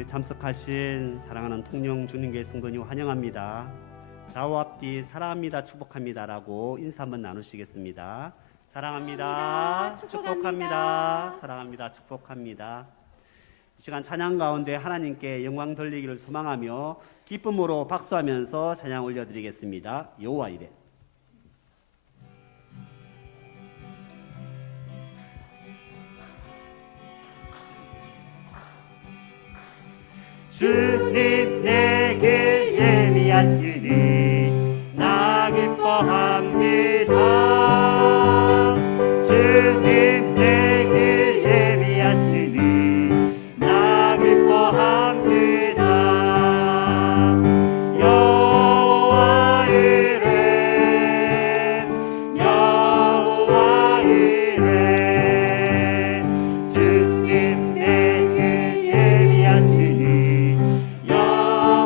우리 참석하신 사랑하는 통영 주님교회 성도님 환영합니다. 좌우 앞뒤 사랑합니다 축복합니다라고 인사 한번 나누시겠습니다. 사랑합니다, 축복합니다. 사랑합니다, 축복합니다. 이 시간 찬양 가운데 하나님께 영광 돌리기를 소망하며 기쁨으로 박수하면서 찬양 올려드리겠습니다. 여호와 이레. 주님 내 길 예비하시니 나 기뻐합니다. 주님 내 길 예비하시니 나 기뻐합니다. 여호와 이레 여호와 이레 주님 내 길 예비하시니 여호와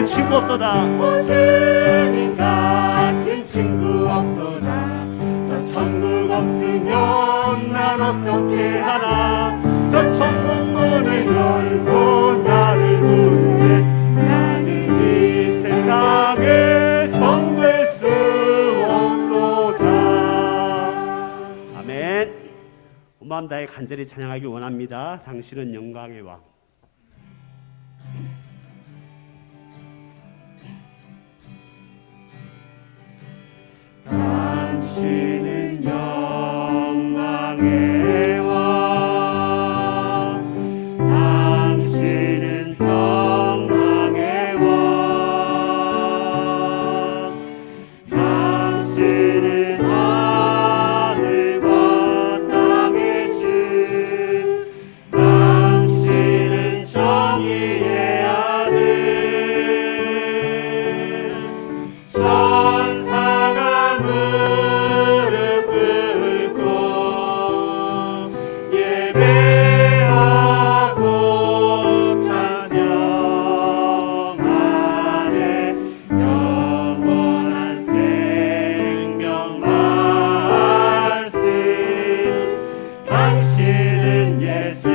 같은 친구 없도다. 주님 같은 친구 없도다. 저 천국 없으면 난 어떻게 하나. 저 천국 문을 열고 나를 부르네. 나는 이 세상에 정될 수 없도다. 아멘. 온 마음 다해 간절히 찬양하기 원합니다. 당신은 영광의 왕. 당신은 영광의 왕. 당신은 평강의 왕. 당신은 하늘과 땅의 주. 당신은 정의의 아들. 천사가 무릎 꿇고 예배하고 찬양하네. 영원한 생명 말씀. 당신은 예수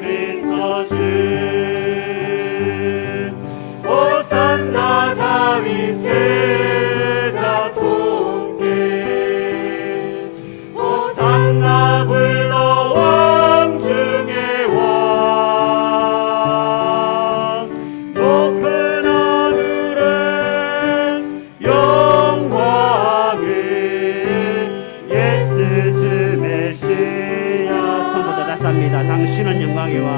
그리스도 주. 호산나 다윗의 자손께. 호산나 불러 왕 중의 왕. 높은 하늘에 영광을. 예수 주 메시아. 처음부터 다시 합니다. 당신은 영광의 왕.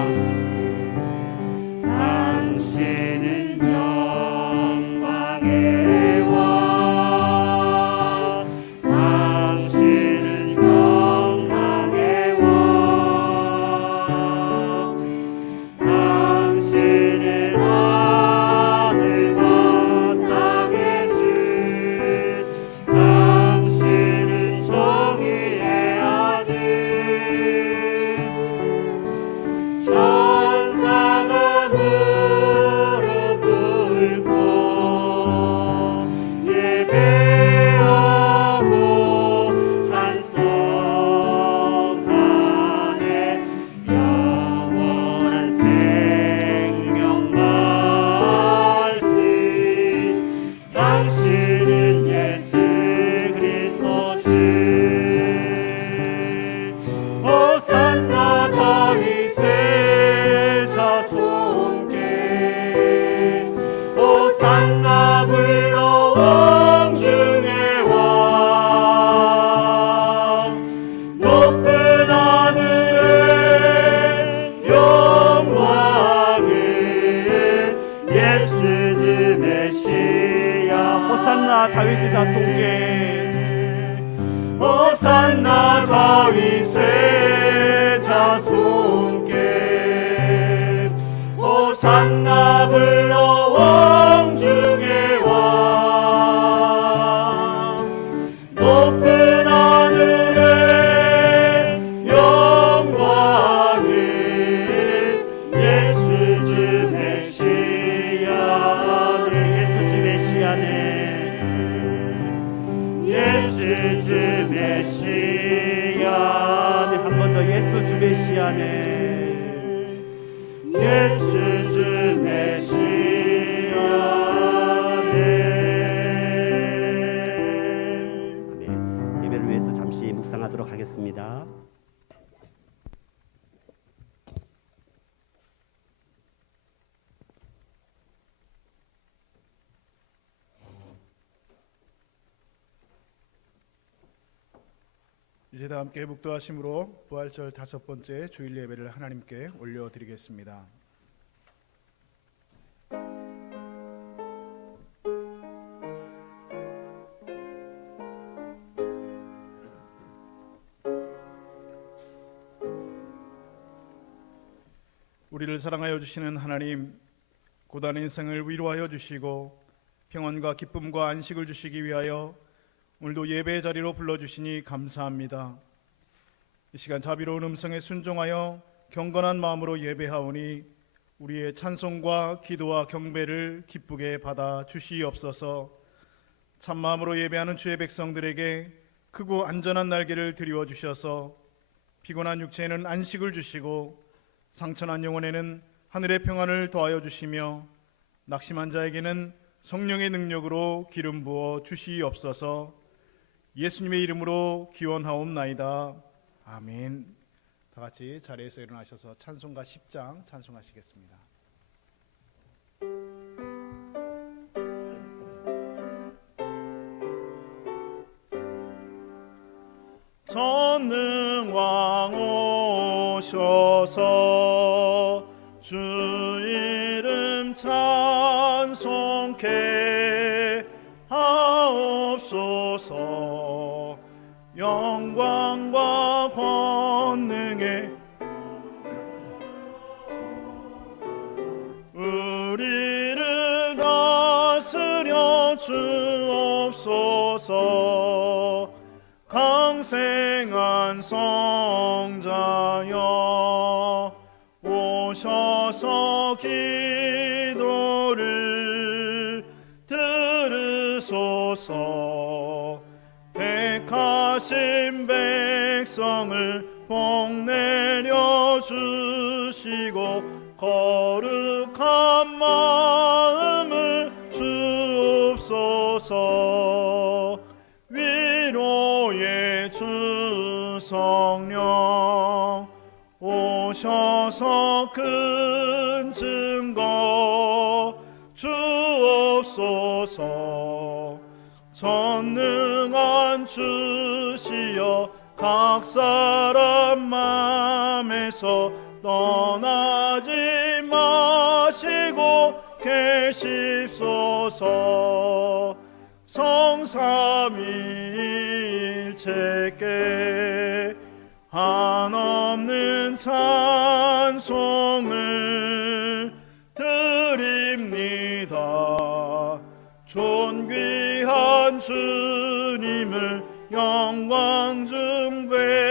당신은 영광의 왕. 당신은 영광의 왕. 당신은 하늘과 땅의 주. 당신은 정의의 아들. 천사가 무릎 꿇고 예배하고 찬송하네. 영원한 생명 말씀. 당신은 예수 그리스도 주. 호산나 다윗의 자손께. 호산나 불러 왕 중의 왕. 높은 하늘에 영광을. 예수 주 메시아. 호산나 다윗의 자손께. 호산나 다윗의 자손께. 호산나 불러 왕 중의 왕. 높은 하늘에 영광을. 예수 주 메시아네. 예수 주 메시아네. 예수 주 메시아. 한 번 더 예수 주 메시아네. 예수 주 메시아네. 아멘. 예배를 위해서 잠시 묵상하도록 하겠습니다. 이제 다 함께 묵도하심으로 부활절 5번째 주일 예배를 하나님께 올려드리겠습니다. 우리를 사랑하여 주시는 하나님, 고단한 인생을 위로하여 주시고 평안과 기쁨과 안식을 주시기 위하여 오늘도 예배의 자리로 불러주시니 감사합니다. 이 시간 자비로운 음성에 순종하여 경건한 마음으로 예배하오니 우리의 찬송과 기도와 경배를 기쁘게 받아 주시옵소서. 참마음으로 예배하는 주의 백성들에게 크고 안전한 날개를 드리워 주셔서 피곤한 육체에는 안식을 주시고 상처난 영혼에는 하늘의 평안을 더하여 주시며 낙심한 자에게는 성령의 능력으로 기름 부어 주시옵소서. 예수님의 이름으로 기원하옵나이다. 아멘. 다 같이 자리에서 일어나셔서 찬송가 10장 찬송하시겠습니다. 전능왕 오셔서 주 이름 찬송케 하옵소서. 영광과 권능에 우리를 다스려 주옵소서. 강생한 성자여 오셔서 기도를 들으소서. 택하신 백성을 복내려 주시고 거룩한 마음을 주옵소서. 위로의 주 성령 오셔서 큰 증거 주옵소서. 전능한 주시여 각 사람 맘에서 떠나지 마시고 계십소서. 성삼위일체께 한없는 찬송을 드립니다. 존귀한 주님을 영광 중배옵고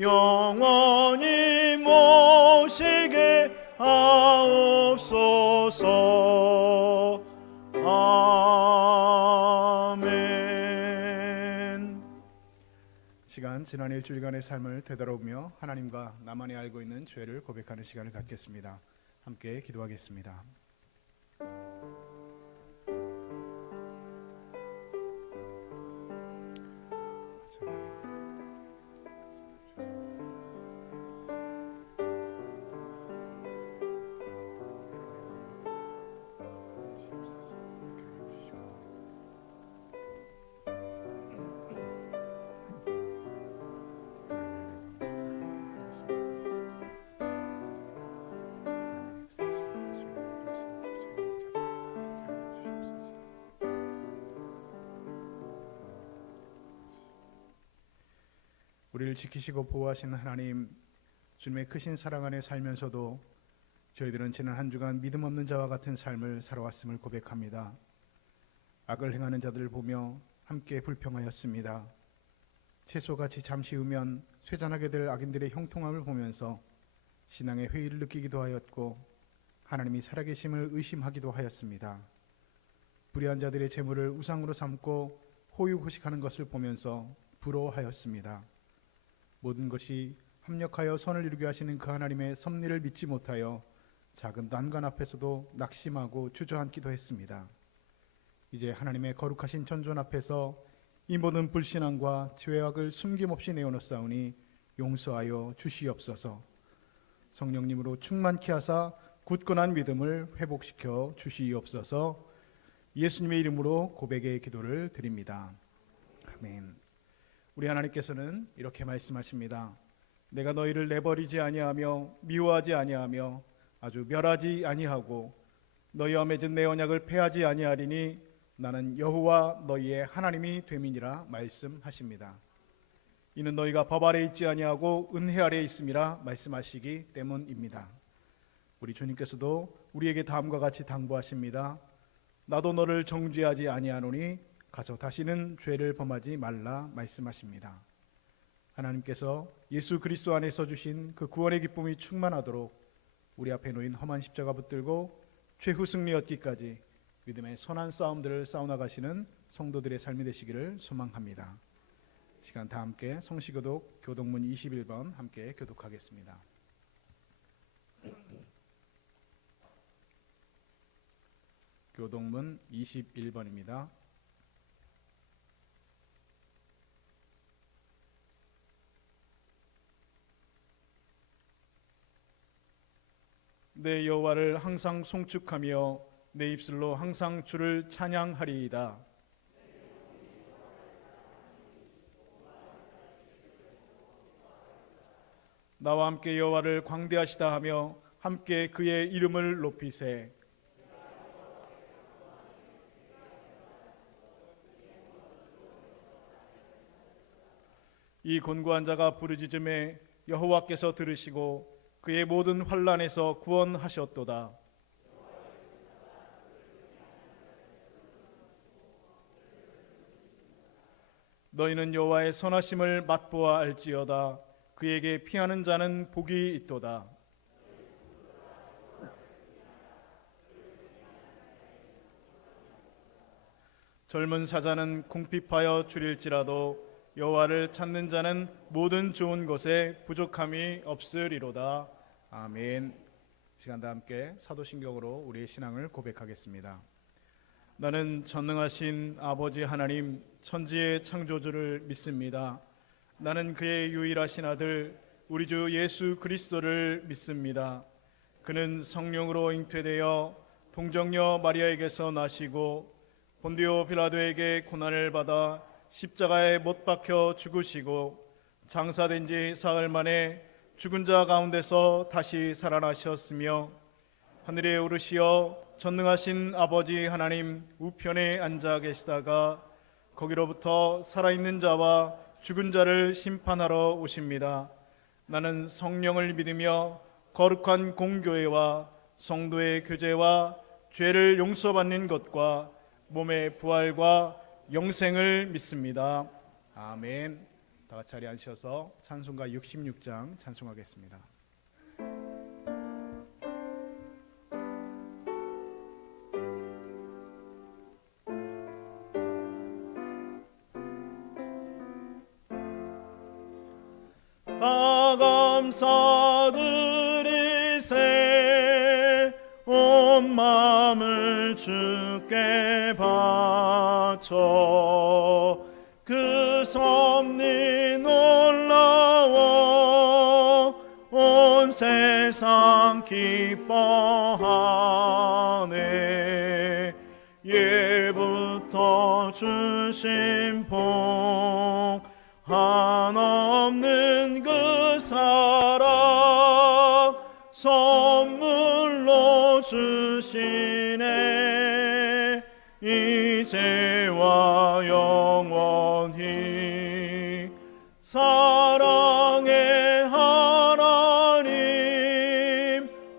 영원히 모시게 하옵소서. 아멘. 시간 지난 일주일간의 삶을 되돌아보며 하나님과 나만이 알고 있는 죄를 고백하는 시간을 갖겠습니다. 함께 기도하겠습니다. 우리를 지키시고 보호하시는 하나님, 주님의 크신 사랑 안에 살면서도 저희들은 지난 한 주간 믿음 없는 자와 같은 삶을 살아왔음을 고백합니다. 악을 행하는 자들을 보며 함께 불평하였습니다. 채소같이 잠시 후면 쇠잔하게 될 악인들의 형통함을 보면서 신앙의 회의를 느끼기도 하였고 하나님이 살아계심을 의심하기도 하였습니다. 불의한 자들의 재물을 우상으로 삼고 호의호식하는 것을 보면서 부러워하였습니다. 모든 것이 합력하여 선을 이루게 하시는 그 하나님의 섭리를 믿지 못하여 작은 난관 앞에서도 낙심하고 주저앉기도 했습니다. 이제 하나님의 거룩하신 전존 앞에서 이 모든 불신앙과 죄악을 숨김없이 내어놓사오니 용서하여 주시옵소서. 성령님으로 충만케 하사 굳건한 믿음을 회복시켜 주시옵소서. 예수님의 이름으로 고백의 기도를 드립니다. 아멘. 우리 하나님께서는 이렇게 말씀하십니다. 내가 너희를 내버리지 아니하며 미워하지 아니하며 아주 멸하지 아니하고 너희와 맺은 내 언약을 폐하지 아니하리니 나는 여호와 너희의 하나님이 됨이니라 말씀하십니다. 이는 너희가 법 아래 있지 아니하고 은혜 아래 있음이라 말씀하시기 때문입니다. 우리 주님께서도 우리에게 다음과 같이 당부하십니다. 나도 너를 정죄하지 아니하노니 가서 다시는 죄를 범하지 말라 말씀하십니다. 하나님께서 예수 그리스도 안에서 주신 그 구원의 기쁨이 충만하도록 우리 앞에 놓인 험한 십자가 붙들고 최후 승리 얻기까지 믿음의 선한 싸움들을 싸워나가시는 성도들의 삶이 되시기를 소망합니다. 시간 다 함께 성시교독 교독문 21번 함께 교독하겠습니다. 교독문 21번입니다. 내 여호와를 항상 송축하며 내 입술로 항상 주를 찬양하리이다. 나와 함께 여호와를 광대하시다 하며 함께 그의 이름을 높이세. 이 곤고한 자가 부르짖음에 여호와께서 들으시고 그의 모든 환난에서 구원하셨도다. 너희는 여호와의 선하심을 맛보아 알지어다. 그에게 피하는 자는 복이 있도다. 젊은 사자는 궁핍하여 줄일지라도 여호와를 찾는 자는 모든 좋은 것에 부족함이 없으리로다. 아멘. 시간 다 함께 사도신경으로 우리의 신앙을 고백하겠습니다. 나는 전능하신 아버지 하나님 천지의 창조주를 믿습니다. 나는 그의 유일하신 아들 우리 주 예수 그리스도를 믿습니다. 그는 성령으로 잉태되어 동정녀 마리아에게서 나시고 본디오 빌라도에게 고난을 받아 십자가에 못 박혀 죽으시고 장사된 지 사흘 만에 죽은 자 가운데서 다시 살아나셨으며 하늘에 오르시어 전능하신 아버지 하나님 우편에 앉아 계시다가 거기로부터 살아있는 자와 죽은 자를 심판하러 오십니다. 나는 성령을 믿으며 거룩한 공교회와 성도의 교제와 죄를 용서받는 것과 몸의 부활과 영생을 믿습니다. 아멘. 다 같이 자리에 앉으셔서 찬송가 66장 찬송하겠습니다. 다 감사드리세 온 마음을 주께 바쳐 그 섭리 놀라워 온 세상 기뻐하네. 예부터 주신 복 한없는 그 사랑 선물로 주시네. 이제와 영원히 사랑의 하나님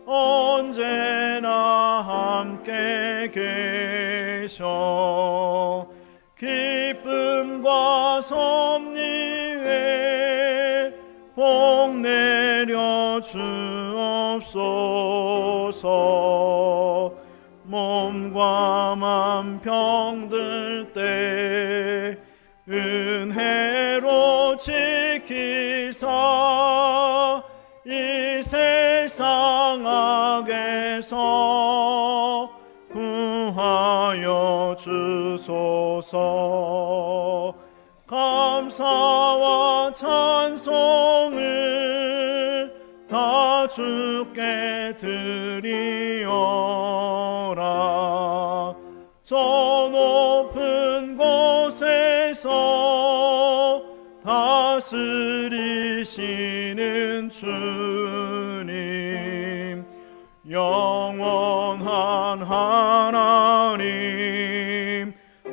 언제나 함께 계셔 기쁨과 섭리에 복 내려 주옵소서. 몸과 맘 병들 때 은혜로 지키사 이 세상 악에서 구하여 주소서. 감사와 찬송을 다 주께 드리어라. 저 높은 곳에서 다스리시는 주님 영원한 하나님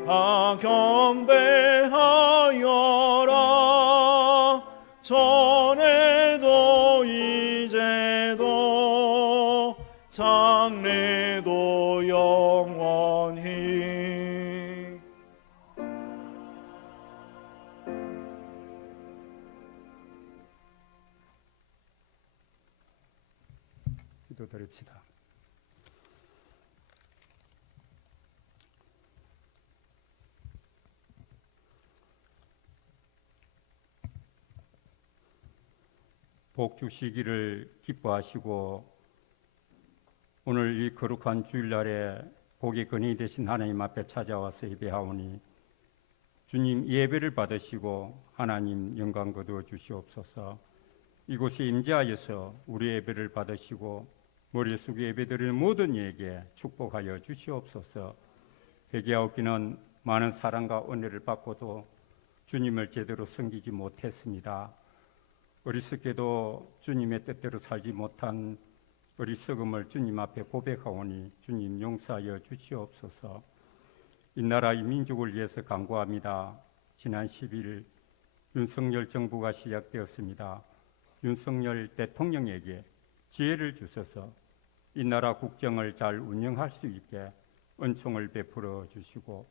다 경배하여라. 전에도 이제도 장래도 영원히. 기도 기도드립시다. 복 주시기를 기뻐하시고 오늘 이 거룩한 주일날에 복의 근원이 되신 하나님 앞에 찾아와서 예배하오니 주님 예배를 받으시고 하나님 영광 거두어 주시옵소서. 이곳에 임재하여서 우리 예배를 받으시고 머리 숙여 예배드리는 모든 이에게 축복하여 주시옵소서. 회개하옵기는 많은 사랑과 은혜를 받고도 주님을 제대로 섬기지 못했습니다. 어리석게도 주님의 뜻대로 살지 못한 어리석음을 주님 앞에 고백하오니 주님 용서하여 주시옵소서. 이 나라 이 민족을 위해서 간구합니다. 지난 10일 윤석열 정부가 시작되었습니다. 윤석열 대통령에게 지혜를 주셔서 이 나라 국정을 잘 운영할 수 있게 은총을 베풀어 주시고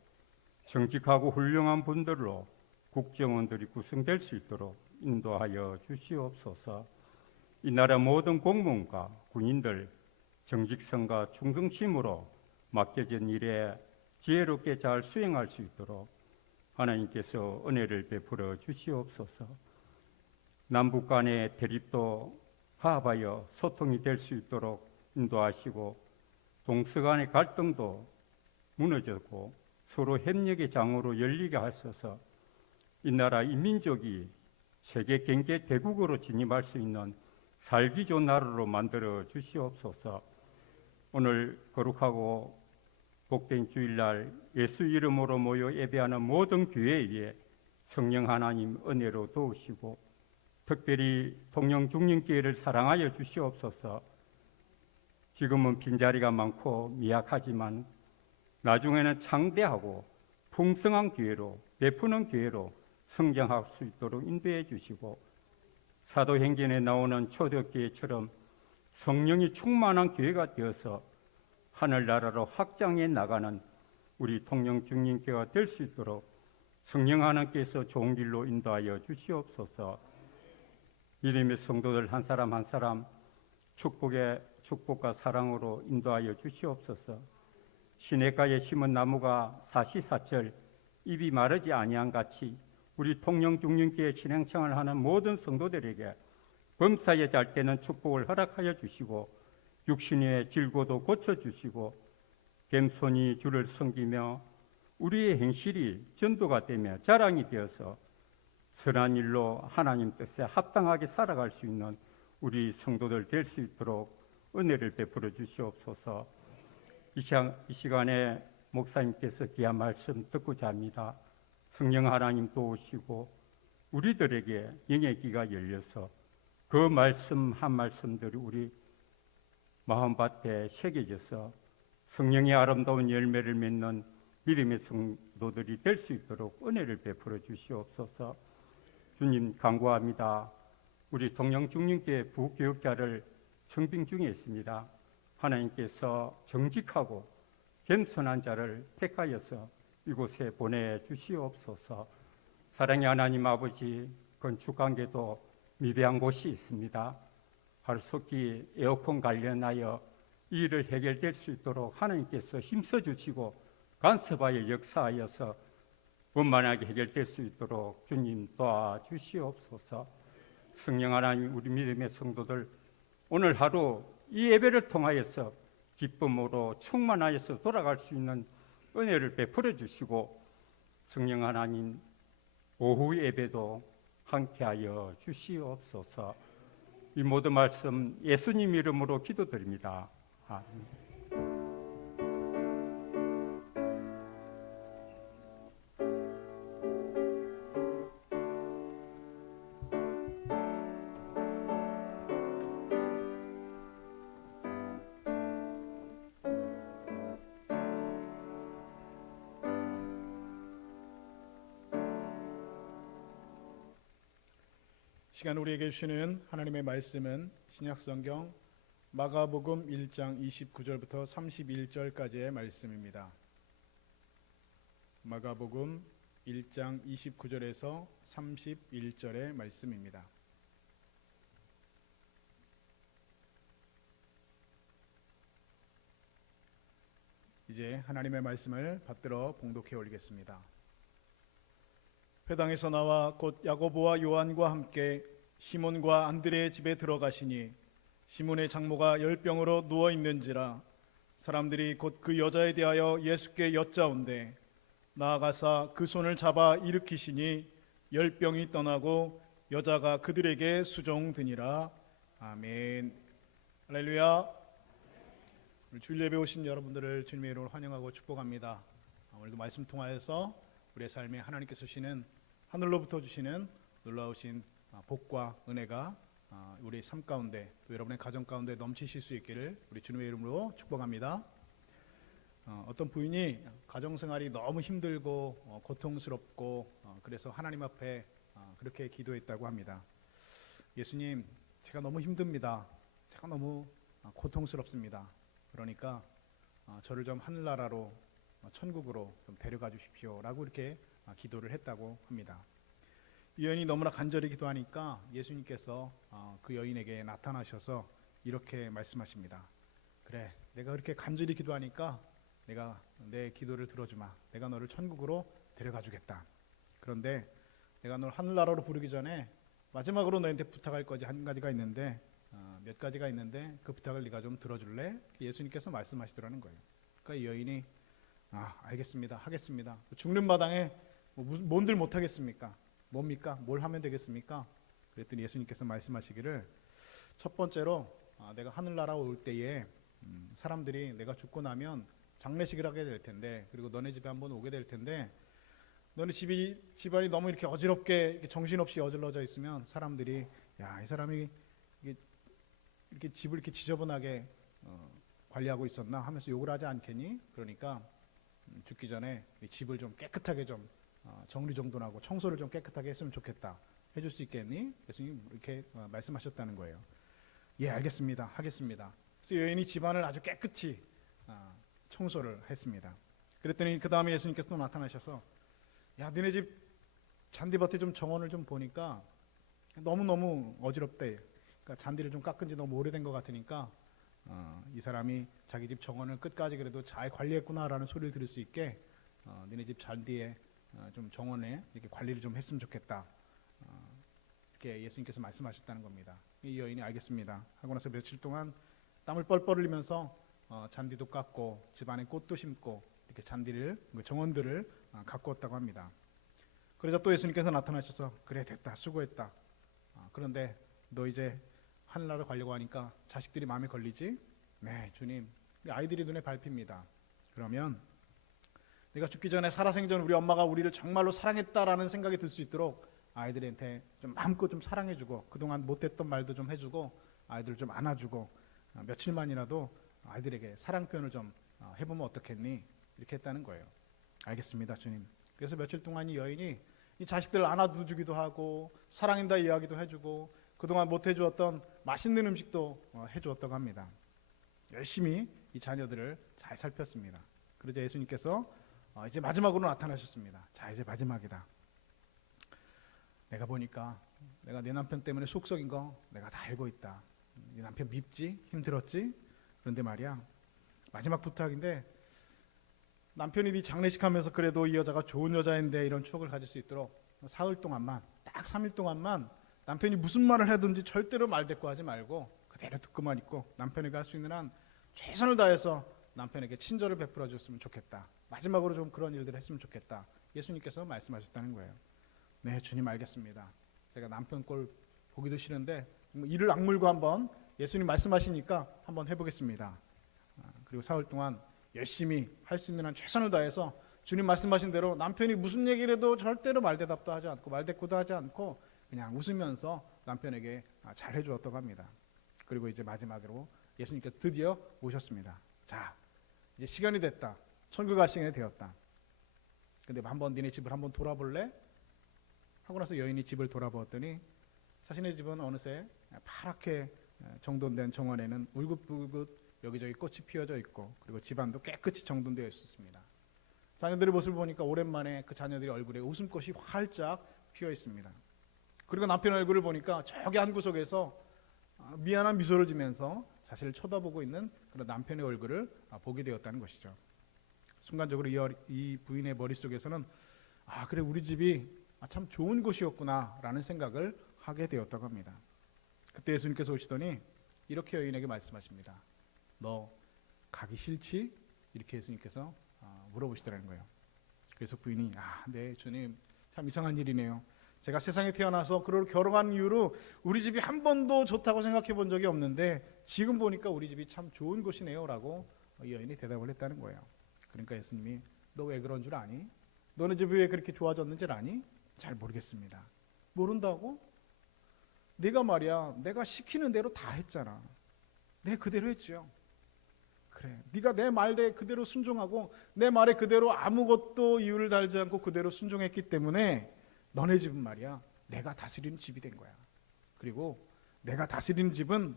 정직하고 훌륭한 분들로 국정원들이 구성될 수 있도록 인도하여 주시옵소서. 이 나라 모든 공무원과 군인들 정직성과 충성심으로 맡겨진 일에 지혜롭게 잘 수행할 수 있도록 하나님께서 은혜를 베풀어 주시옵소서. 남북 간의 대립도 화합하여 소통이 될 수 있도록 인도하시고 동서 간의 갈등도 무너졌고 서로 협력의 장으로 열리게 하셔서 이 나라 이 민족이 세계 경제 대국으로 진입할 수 있는 살기 좋은 나라로 만들어 주시옵소서. 오늘 거룩하고 복된 주일날 예수 이름으로 모여 예배하는 모든 교회에 성령 하나님 은혜로 도우시고 특별히 통영 중림교회를 사랑하여 주시옵소서. 지금은 빈자리가 많고 미약하지만 나중에는 창대하고 풍성한 교회로 베푸는 교회로 성장할 수 있도록 인도해 주시고 사도행전에 나오는 초대교회처럼 성령이 충만한 교회가 되어서 하늘나라로 확장해 나가는 우리 통영 중림교회가 될 수 있도록 성령 하나님께서 좋은 길로 인도하여 주시옵소서. 믿음의 성도들 한 사람 한 사람 축복과 사랑으로 인도하여 주시옵소서. 시냇가에 심은 나무가 사시사철 잎이 마르지 아니한 같이 우리 통영 중림교회 진행청을 하는 모든 성도들에게 범사에 잘 때는 축복을 허락하여 주시고 육신의 질고도 고쳐주시고 겸손히 주를 섬기며 우리의 행실이 전도가 되며 자랑이 되어서 선한 일로 하나님 뜻에 합당하게 살아갈 수 있는 우리 성도들 될 수 있도록 은혜를 베풀어 주시옵소서. 이 시간에 목사님께서 귀한 말씀 듣고자 합니다. 성령 하나님 도우시고 우리들에게 영의 귀가 열려서 그 말씀 한 말씀들이 우리 마음밭에 새겨져서 성령의 아름다운 열매를 맺는 믿음의 성도들이 될 수 있도록 은혜를 베풀어 주시옵소서. 주님 간구합니다. 우리 통영 중림교회 부교육자를 청빙 중에 있습니다. 하나님께서 정직하고 겸손한 자를 택하여서 이곳에 보내주시옵소서. 사랑의 하나님 아버지, 건축관계도 미비한 곳이 있습니다. 하루속히 에어컨 관련하여 이 일을 해결될 수 있도록 하나님께서 힘써주시고 간섭하여 역사하여서 원만하게 해결될 수 있도록 주님 도와주시옵소서. 성령 하나님, 우리 믿음의 성도들 오늘 하루 이 예배를 통하여서 기쁨으로 충만하여서 돌아갈 수 있는 은혜를 베풀어 주시고 성령 하나님 오후 예배도 함께하여 주시옵소서. 이 모든 말씀 예수님 이름으로 기도드립니다. 아멘. 시간 우리에게 주시는 하나님의 말씀은 신약성경 마가복음 1장 29절부터 31절까지의 말씀입니다. 마가복음 1장 29절에서 31절의 말씀입니다. 이제 하나님의 말씀을 받들어 봉독해 올리겠습니다. 회당에서 나와 곧 야고보와 요한과 함께 시몬과 안드레의 집에 들어가시니 시몬의 장모가 열병으로 누워 있는지라 사람들이 곧 그 여자에 대하여 예수께 여짜온대 나아가사 그 손을 잡아 일으키시니 열병이 떠나고 여자가 그들에게 수종드니라. 아멘. 할렐루야. 오늘 주일 예배 오신 여러분들을 주님의 이름으로 환영하고 축복합니다. 오늘도 말씀 통하여서 우리의 삶에 하나님께서 주시는 하늘로부터 주시는 놀라우신 복과 은혜가 우리 삶 가운데 또 여러분의 가정 가운데 넘치실 수 있기를 우리 주님의 이름으로 축복합니다. 어떤 부인이 가정생활이 너무 힘들고 고통스럽고 그래서 하나님 앞에 그렇게 기도했다고 합니다. 예수님, 제가 너무 힘듭니다. 제가 너무 고통스럽습니다. 그러니까 저를 좀 하늘나라로 천국으로 좀 데려가 주십시오 라고 이렇게 기도를 했다고 합니다. 이 여인이 너무나 간절히 기도하니까 예수님께서 그 여인에게 나타나셔서 이렇게 말씀하십니다. 그래, 내가 그렇게 간절히 기도하니까 내가 내 기도를 들어주마. 내가 너를 천국으로 데려가 주겠다. 그런데 내가 널 하늘나라로 부르기 전에 마지막으로 너한테 부탁할 것이 한 가지가 있는데 몇 가지가 있는데 그 부탁을 네가 좀 들어줄래? 예수님께서 말씀하시더라는 거예요. 그러니까 이 여인이 알겠습니다. 하겠습니다. 죽는 마당에 뭔들 못하겠습니까? 뭡니까? 뭘 하면 되겠습니까? 그랬더니 예수님께서 말씀하시기를 첫 번째로 내가 하늘나라 올 때에 사람들이 내가 죽고 나면 장례식을 하게 될 텐데 그리고 너네 집에 한번 오게 될 텐데 너네 집안이 너무 이렇게 어지럽게 이렇게 정신없이 어질러져 있으면 사람들이 야, 이 사람이 이렇게 집을 이렇게 지저분하게 관리하고 있었나 하면서 욕을 하지 않겠니? 그러니까 죽기 전에 이 집을 좀 깨끗하게 좀 정리정돈하고 청소를 좀 깨끗하게 했으면 좋겠다. 해줄 수 있겠니? 예수님 이렇게 말씀하셨다는 거예요. 예, 알겠습니다. 하겠습니다. 그래서 여인이 집안을 아주 깨끗이 청소를 했습니다. 그랬더니 그 다음에 예수님께서 또 나타나셔서 야, 너네 집 잔디밭에 좀 정원을 좀 보니까 너무너무 어지럽대. 그러니까 잔디를 좀 깎은 지 너무 오래된 것 같으니까 이 사람이 자기 집 정원을 끝까지 그래도 잘 관리했구나라는 소리를 들을 수 있게 너네 집 잔디에 좀 정원에 이렇게 관리를 좀 했으면 좋겠다. 이렇게 예수님께서 말씀하셨다는 겁니다. 이 여인이 알겠습니다 하고 나서 며칠 동안 땀을 뻘뻘 흘리면서 잔디도 깎고 집안에 꽃도 심고 이렇게 정원들을 가꾸었다고 합니다. 그러자 또 예수님께서 나타나셔서 그래, 됐다, 수고했다. 그런데 너 이제 하늘나라로 가려고 하니까 자식들이 마음에 걸리지? 네, 주님. 우리 아이들이 눈에 밟힙니다. 그러면 내가 죽기 전에 살아생전 우리 엄마가 우리를 정말로 사랑했다라는 생각이 들 수 있도록 아이들한테 좀 마음껏 좀 사랑해주고 그동안 못했던 말도 좀 해주고 아이들 좀 안아주고 며칠만이라도 아이들에게 사랑 표현을 좀 해보면 어떻겠니? 이렇게 했다는 거예요. 알겠습니다, 주님. 그래서 며칠 동안 이 여인이 이 자식들을 안아주기도 하고 사랑한다 이야기도 해주고 그동안 못 해주었던 맛있는 음식도 해주었다고 합니다. 열심히 이 자녀들을 잘 살폈습니다. 그러자 예수님께서 이제 마지막으로 나타나셨습니다. 자, 이제 마지막이다. 내가 보니까 내가 내 남편 때문에 속 썩인 거 내가 다 알고 있다. 네 남편 밉지? 힘들었지? 그런데 말이야, 마지막 부탁인데 남편이 네 장례식 하면서 그래도 이 여자가 좋은 여자인데 이런 추억을 가질 수 있도록 사흘 동안만, 딱 3일 동안만 남편이 무슨 말을 하든지 절대로 말대꾸하지 말고 그대로 듣고만 있고 남편에게 할 수 있는 한 최선을 다해서 남편에게 친절을 베풀어 줬으면 좋겠다. 마지막으로 좀 그런 일들을 했으면 좋겠다. 예수님께서 말씀하셨다는 거예요. 네, 주님, 알겠습니다. 제가 남편 꼴 보기도 싫은데 이를 악물고 한번 예수님 말씀하시니까 한번 해보겠습니다. 그리고 사흘 동안 열심히 할 수 있는 한 최선을 다해서 주님 말씀하신 대로 남편이 무슨 얘기를 해도 절대로 말대답도 하지 않고 말대꾸도 하지 않고 그냥 웃으면서 남편에게 잘 해주었다고 합니다. 그리고 이제 마지막으로 예수님께서 드디어 오셨습니다. 자, 이제 시간이 됐다. 천국 갈 시간이 되었다. 근데 한번 니네 집을 한번 돌아볼래? 하고 나서 여인이 집을 돌아보았더니 자신의 집은 어느새 파랗게 정돈된 정원에는 울긋불긋 여기저기 꽃이 피어져 있고 그리고 집안도 깨끗이 정돈되어 있었습니다. 자녀들의 모습을 보니까 오랜만에 그 자녀들의 얼굴에 웃음꽃이 활짝 피어 있습니다. 그리고 남편 얼굴을 보니까 저기 한 구석에서 미안한 미소를 지면서 자신을 쳐다보고 있는 그런 남편의 얼굴을 보게 되었다는 것이죠. 순간적으로 이 부인의 머릿속에서는 아 그래 우리 집이 참 좋은 곳이었구나라는 생각을 하게 되었다고 합니다. 그때 예수님께서 오시더니 이렇게 여인에게 말씀하십니다. 너 가기 싫지? 이렇게 예수님께서 물어보시더라는 거예요. 그래서 부인이 네 주님 참 이상한 일이네요. 제가 세상에 태어나서 그걸 결혼한 이후로 우리 집이 한 번도 좋다고 생각해 본 적이 없는데 지금 보니까 우리 집이 참 좋은 곳이네요 라고 이 여인이 대답을 했다는 거예요. 그러니까 예수님이 너 왜 그런 줄 아니? 너네 집이 왜 그렇게 좋아졌는지 아니? 잘 모르겠습니다. 모른다고? 내가 말이야 내가 시키는 대로 다 했잖아. 내 그대로 했죠. 그래 네가 내 말에 그대로 순종하고 내 말에 그대로 아무것도 이유를 달지 않고 그대로 순종했기 때문에 너네 집은 말이야 내가 다스리는 집이 된 거야. 그리고 내가 다스리는 집은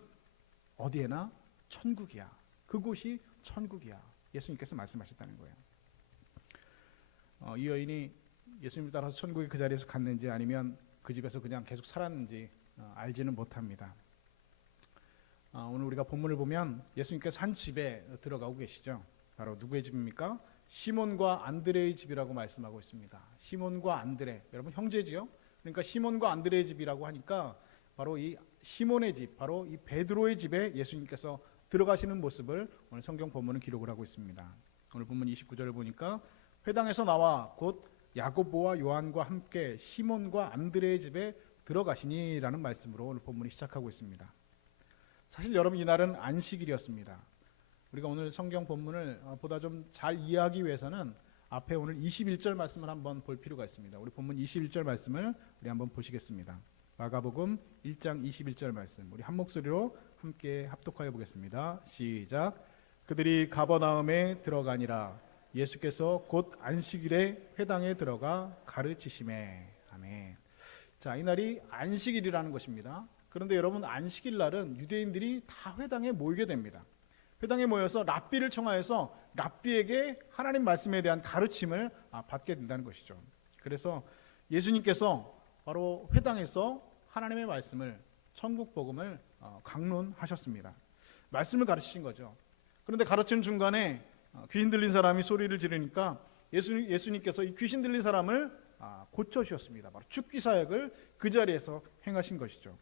어디에나 천국이야. 그곳이 천국이야. 예수님께서 말씀하셨다는 거예요. 이 여인이 예수님을 따라서 천국에 그 자리에서 갔는지 아니면 그 집에서 그냥 계속 살았는지 알지는 못합니다. 오늘 우리가 본문을 보면 예수님께서 한 집에 들어가고 계시죠. 바로 누구의 집입니까? 시몬과 안드레의 집이라고 말씀하고 있습니다. 시몬과 안드레, 여러분 형제지요? 그러니까 시몬과 안드레의 집이라고 하니까 바로 이 시몬의 집, 바로 이 베드로의 집에 예수님께서 들어가시는 모습을 오늘 성경 본문은 기록을 하고 있습니다. 오늘 본문 29절을 보니까 회당에서 나와 곧 야고보와 요한과 함께 시몬과 안드레의 집에 들어가시니라는 말씀으로 오늘 본문이 시작하고 있습니다. 사실 여러분 이날은 안식일이었습니다. 우리가 오늘 성경 본문을 보다 좀 잘 이해하기 위해서는 앞에 오늘 21절 말씀을 한번 볼 필요가 있습니다. 우리 본문 21절 말씀을 우리 한번 보시겠습니다. 마가복음 1장 21절 말씀 우리 한 목소리로 함께 합독하여 보겠습니다. 시작. 그들이 가버나움에 들어가니라. 예수께서 곧 안식일에 회당에 들어가 가르치시매. 아멘. 자, 이날이 안식일이라는 것입니다. 그런데 여러분 안식일 날은 유대인들이 다 회당에 모이게 됩니다. 회당에 모여서 랍비를 청하여서 랍비에게 하나님 말씀에 대한 가르침을 받게 된다는 것이죠. 그래서 예수님께서 바로 회당에서 하나님의 말씀을 천국 복음을 강론하셨습니다. 말씀을 가르치신 거죠. 그런데 가르치는 중간에 귀신 들린 사람이 소리를 지르니까 예수님께서 이 귀신 들린 사람을 고쳐 주셨습니다. 바로 죽기 사역을 그 자리에서 행하신 것이죠.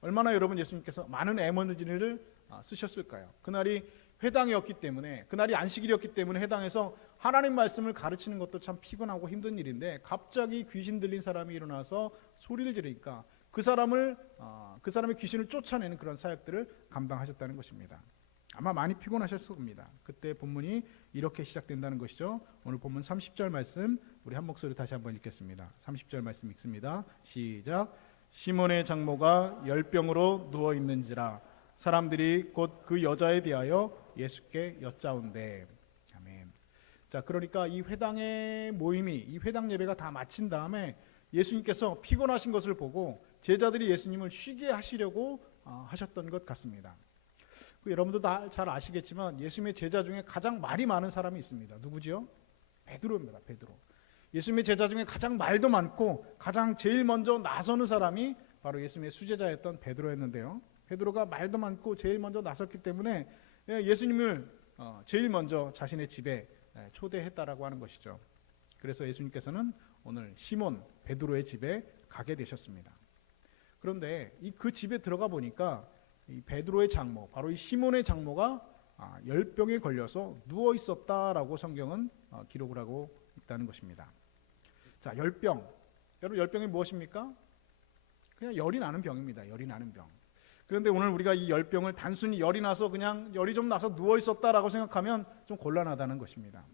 얼마나 여러분 예수님께서 많은 에너지를 쓰셨을까요? 그날이 회당이었기 때문에, 그날이 안식일이었기 때문에 회당에서 하나님 말씀을 가르치는 것도 참 피곤하고 힘든 일인데 갑자기 귀신 들린 사람이 일어나서 소리를 지르니까 그 사람의 귀신을 쫓아내는 그런 사역들을 감당하셨다는 것입니다. 아마 많이 피곤하셨을 겁니다. 그때 본문이 이렇게 시작된다는 것이죠. 오늘 본문 30절 말씀 우리 한 목소리 다시 한번 읽겠습니다. 30절 말씀 읽습니다. 시작. 시몬의 장모가 열병으로 누워 있는지라 사람들이 곧 그 여자에 대하여 예수께 여짜온대. 아멘. 자, 그러니까 이 회당의 모임이, 이 회당 예배가 다 마친 다음에 예수님께서 피곤하신 것을 보고 제자들이 예수님을 쉬게 하시려고 하셨던 것 같습니다. 여러분도 다 잘 아시겠지만 예수님의 제자 중에 가장 말이 많은 사람이 있습니다. 누구지요? 베드로입니다. 베드로. 예수님의 제자 중에 가장 말도 많고 가장 제일 먼저 나서는 사람이 바로 예수님의 수제자였던 베드로였는데요. 베드로가 말도 많고 제일 먼저 나섰기 때문에 예수님을 제일 먼저 자신의 집에 초대했다라고 하는 것이죠. 그래서 예수님께서는 오늘 시몬 베드로의 집에 가게 되셨습니다. 그런데 그 집에 들어가 보니까 이 베드로의 장모, 바로 이 시몬의 장모가 열병에 걸려서 누워 있었다라고 성경은 기록을 하고 있다는 것입니다. 자, 열병. 여러분 열병이 무엇입니까? 그냥 열이 나는 병입니다. 열이 나는 병. 그런데 오늘 우리가 이 열병을 단순히 열이 나서 그냥 열이 좀 나서 누워 있었다라고 생각하면 좀 곤란하다는 것입니다.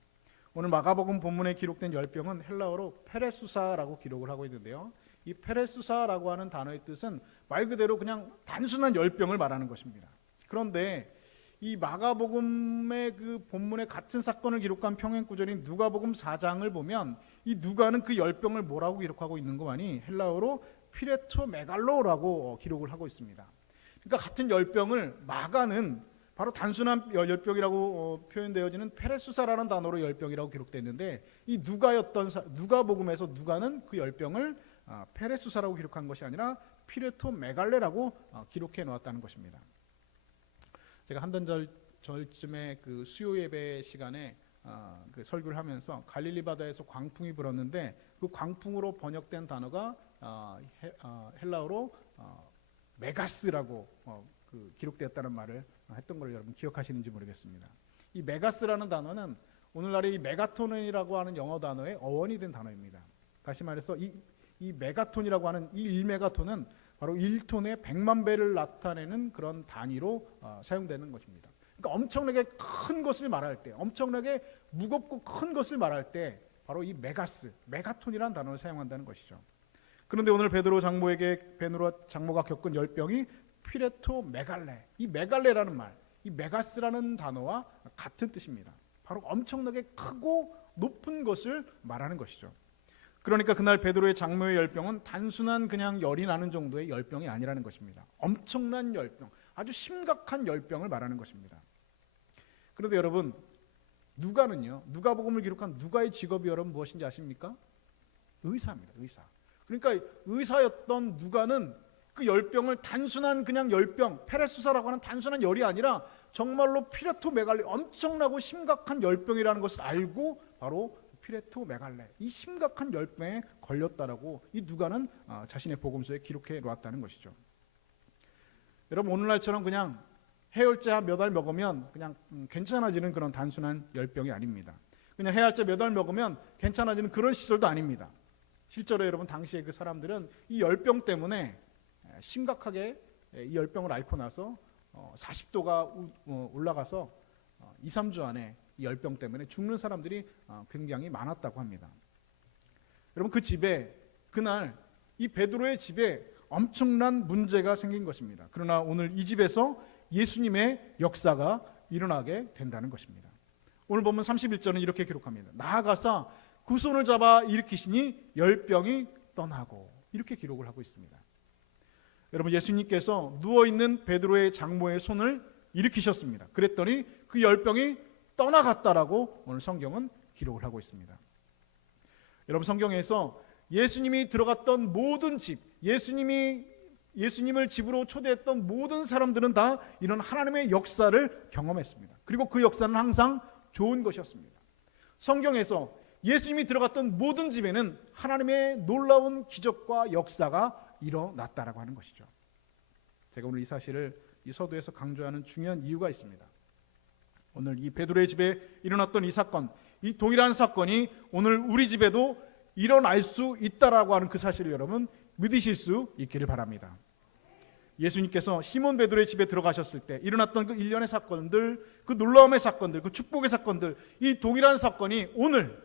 오늘 마가복음 본문에 기록된 열병은 헬라어로 페레수사라고 기록을 하고 있는데요. 이 페레수사라고 하는 단어의 뜻은 말 그대로 그냥 단순한 열병을 말하는 것입니다. 그런데 이 마가복음의 그 본문에 같은 사건을 기록한 평행 구절인 누가복음 4장을 보면 이 누가는 그 열병을 뭐라고 기록하고 있는 거 아니? 헬라어로 피레토메갈로라고 기록을 하고 있습니다. 그러니까 같은 열병을 마가는 바로 단순한 열병이라고 표현되어지는 페레수사라는 단어로 열병이라고 기록되어 있는데 이 누가복음에서 누가는 그 열병을 페레수사라고 기록한 것이 아니라 피레토메갈레라고 기록해 놓았다는 것입니다. 제가 한 달 전쯤에 그 수요 예배 시간에 그 설교를 하면서 갈릴리 바다에서 광풍이 불었는데 그 광풍으로 번역된 단어가 헬라어로 메가스라고 그 기록되었다는 말을 했던 걸 여러분 기억하시는지 모르겠습니다. 이 메가스라는 단어는 오늘날의 이 메가톤이라고 하는 영어 단어의 어원이 된 단어입니다. 다시 말해서 이 메가톤이라고 하는 이 1메가톤은 바로 1톤의 100만 배를 나타내는 그런 단위로 사용되는 것입니다. 그러니까 엄청나게 큰 것을 말할 때, 엄청나게 무겁고 큰 것을 말할 때 바로 이 메가톤이라는 단어를 사용한다는 것이죠. 그런데 오늘 베드로 장모가 겪은 열병이 피레토 메갈레, 이 메갈레라는 말, 이 메가스라는 단어와 같은 뜻입니다. 바로 엄청나게 크고 높은 것을 말하는 것이죠. 그러니까 그날 베드로의 장모의 열병은 단순한 그냥 열이 나는 정도의 열병이 아니라는 것입니다. 엄청난 열병, 아주 심각한 열병을 말하는 것입니다. 그런데 여러분, 누가복음을 기록한 누가의 직업이 여러분 무엇인지 아십니까? 의사입니다. 의사. 그러니까 의사였던 누가는 그 열병을 단순한 그냥 열병, 페레수사라고 하는 단순한 열이 아니라 정말로 피레토 메갈레, 엄청나고 심각한 열병이라는 것을 알고 바로 피레토 메갈레, 이 심각한 열병에 걸렸다라고 이 누가는 자신의 복음서에 기록해 놓았다는 것이죠. 여러분, 오늘날처럼 그냥 해열제 한 몇 알 먹으면 그냥 괜찮아지는 그런 단순한 열병이 아닙니다. 그냥 해열제 몇 알 먹으면 괜찮아지는 그런 시절도 아닙니다. 실제로 여러분, 당시에 그 사람들은 이 열병 때문에 심각하게 이 열병을 앓고 나서 40도가 올라가서 2, 3주 안에 이 열병 때문에 죽는 사람들이 굉장히 많았다고 합니다. 여러분, 그 집에 그날 이 베드로의 집에 엄청난 문제가 생긴 것입니다. 그러나 오늘 이 집에서 예수님의 역사가 일어나게 된다는 것입니다. 오늘 보면 31절은 이렇게 기록합니다. 나아가사 그 손을 잡아 일으키시니 열병이 떠나고, 이렇게 기록을 하고 있습니다. 여러분, 예수님께서 누워있는 베드로의 장모의 손을 일으키셨습니다. 그랬더니 그 열병이 떠나갔다라고 오늘 성경은 기록을 하고 있습니다. 여러분, 성경에서 예수님이 들어갔던 모든 집, 예수님을 집으로 초대했던 모든 사람들은 다 이런 하나님의 역사를 경험했습니다. 그리고 그 역사는 항상 좋은 것이었습니다. 성경에서 예수님이 들어갔던 모든 집에는 하나님의 놀라운 기적과 역사가 일어났다라고 하는 것이죠. 제가 오늘 이 사실을 이 서두에서 강조하는 중요한 이유가 있습니다. 오늘 이 베드로의 집에 일어났던 이 사건, 이 동일한 사건이 오늘 우리 집에도 일어날 수 있다라고 하는 그 사실을 여러분 믿으실 수 있기를 바랍니다. 예수님께서 시몬 베드로의 집에 들어가셨을 때 일어났던 그 일련의 사건들, 그 놀라움의 사건들, 그 축복의 사건들, 이 동일한 사건이 오늘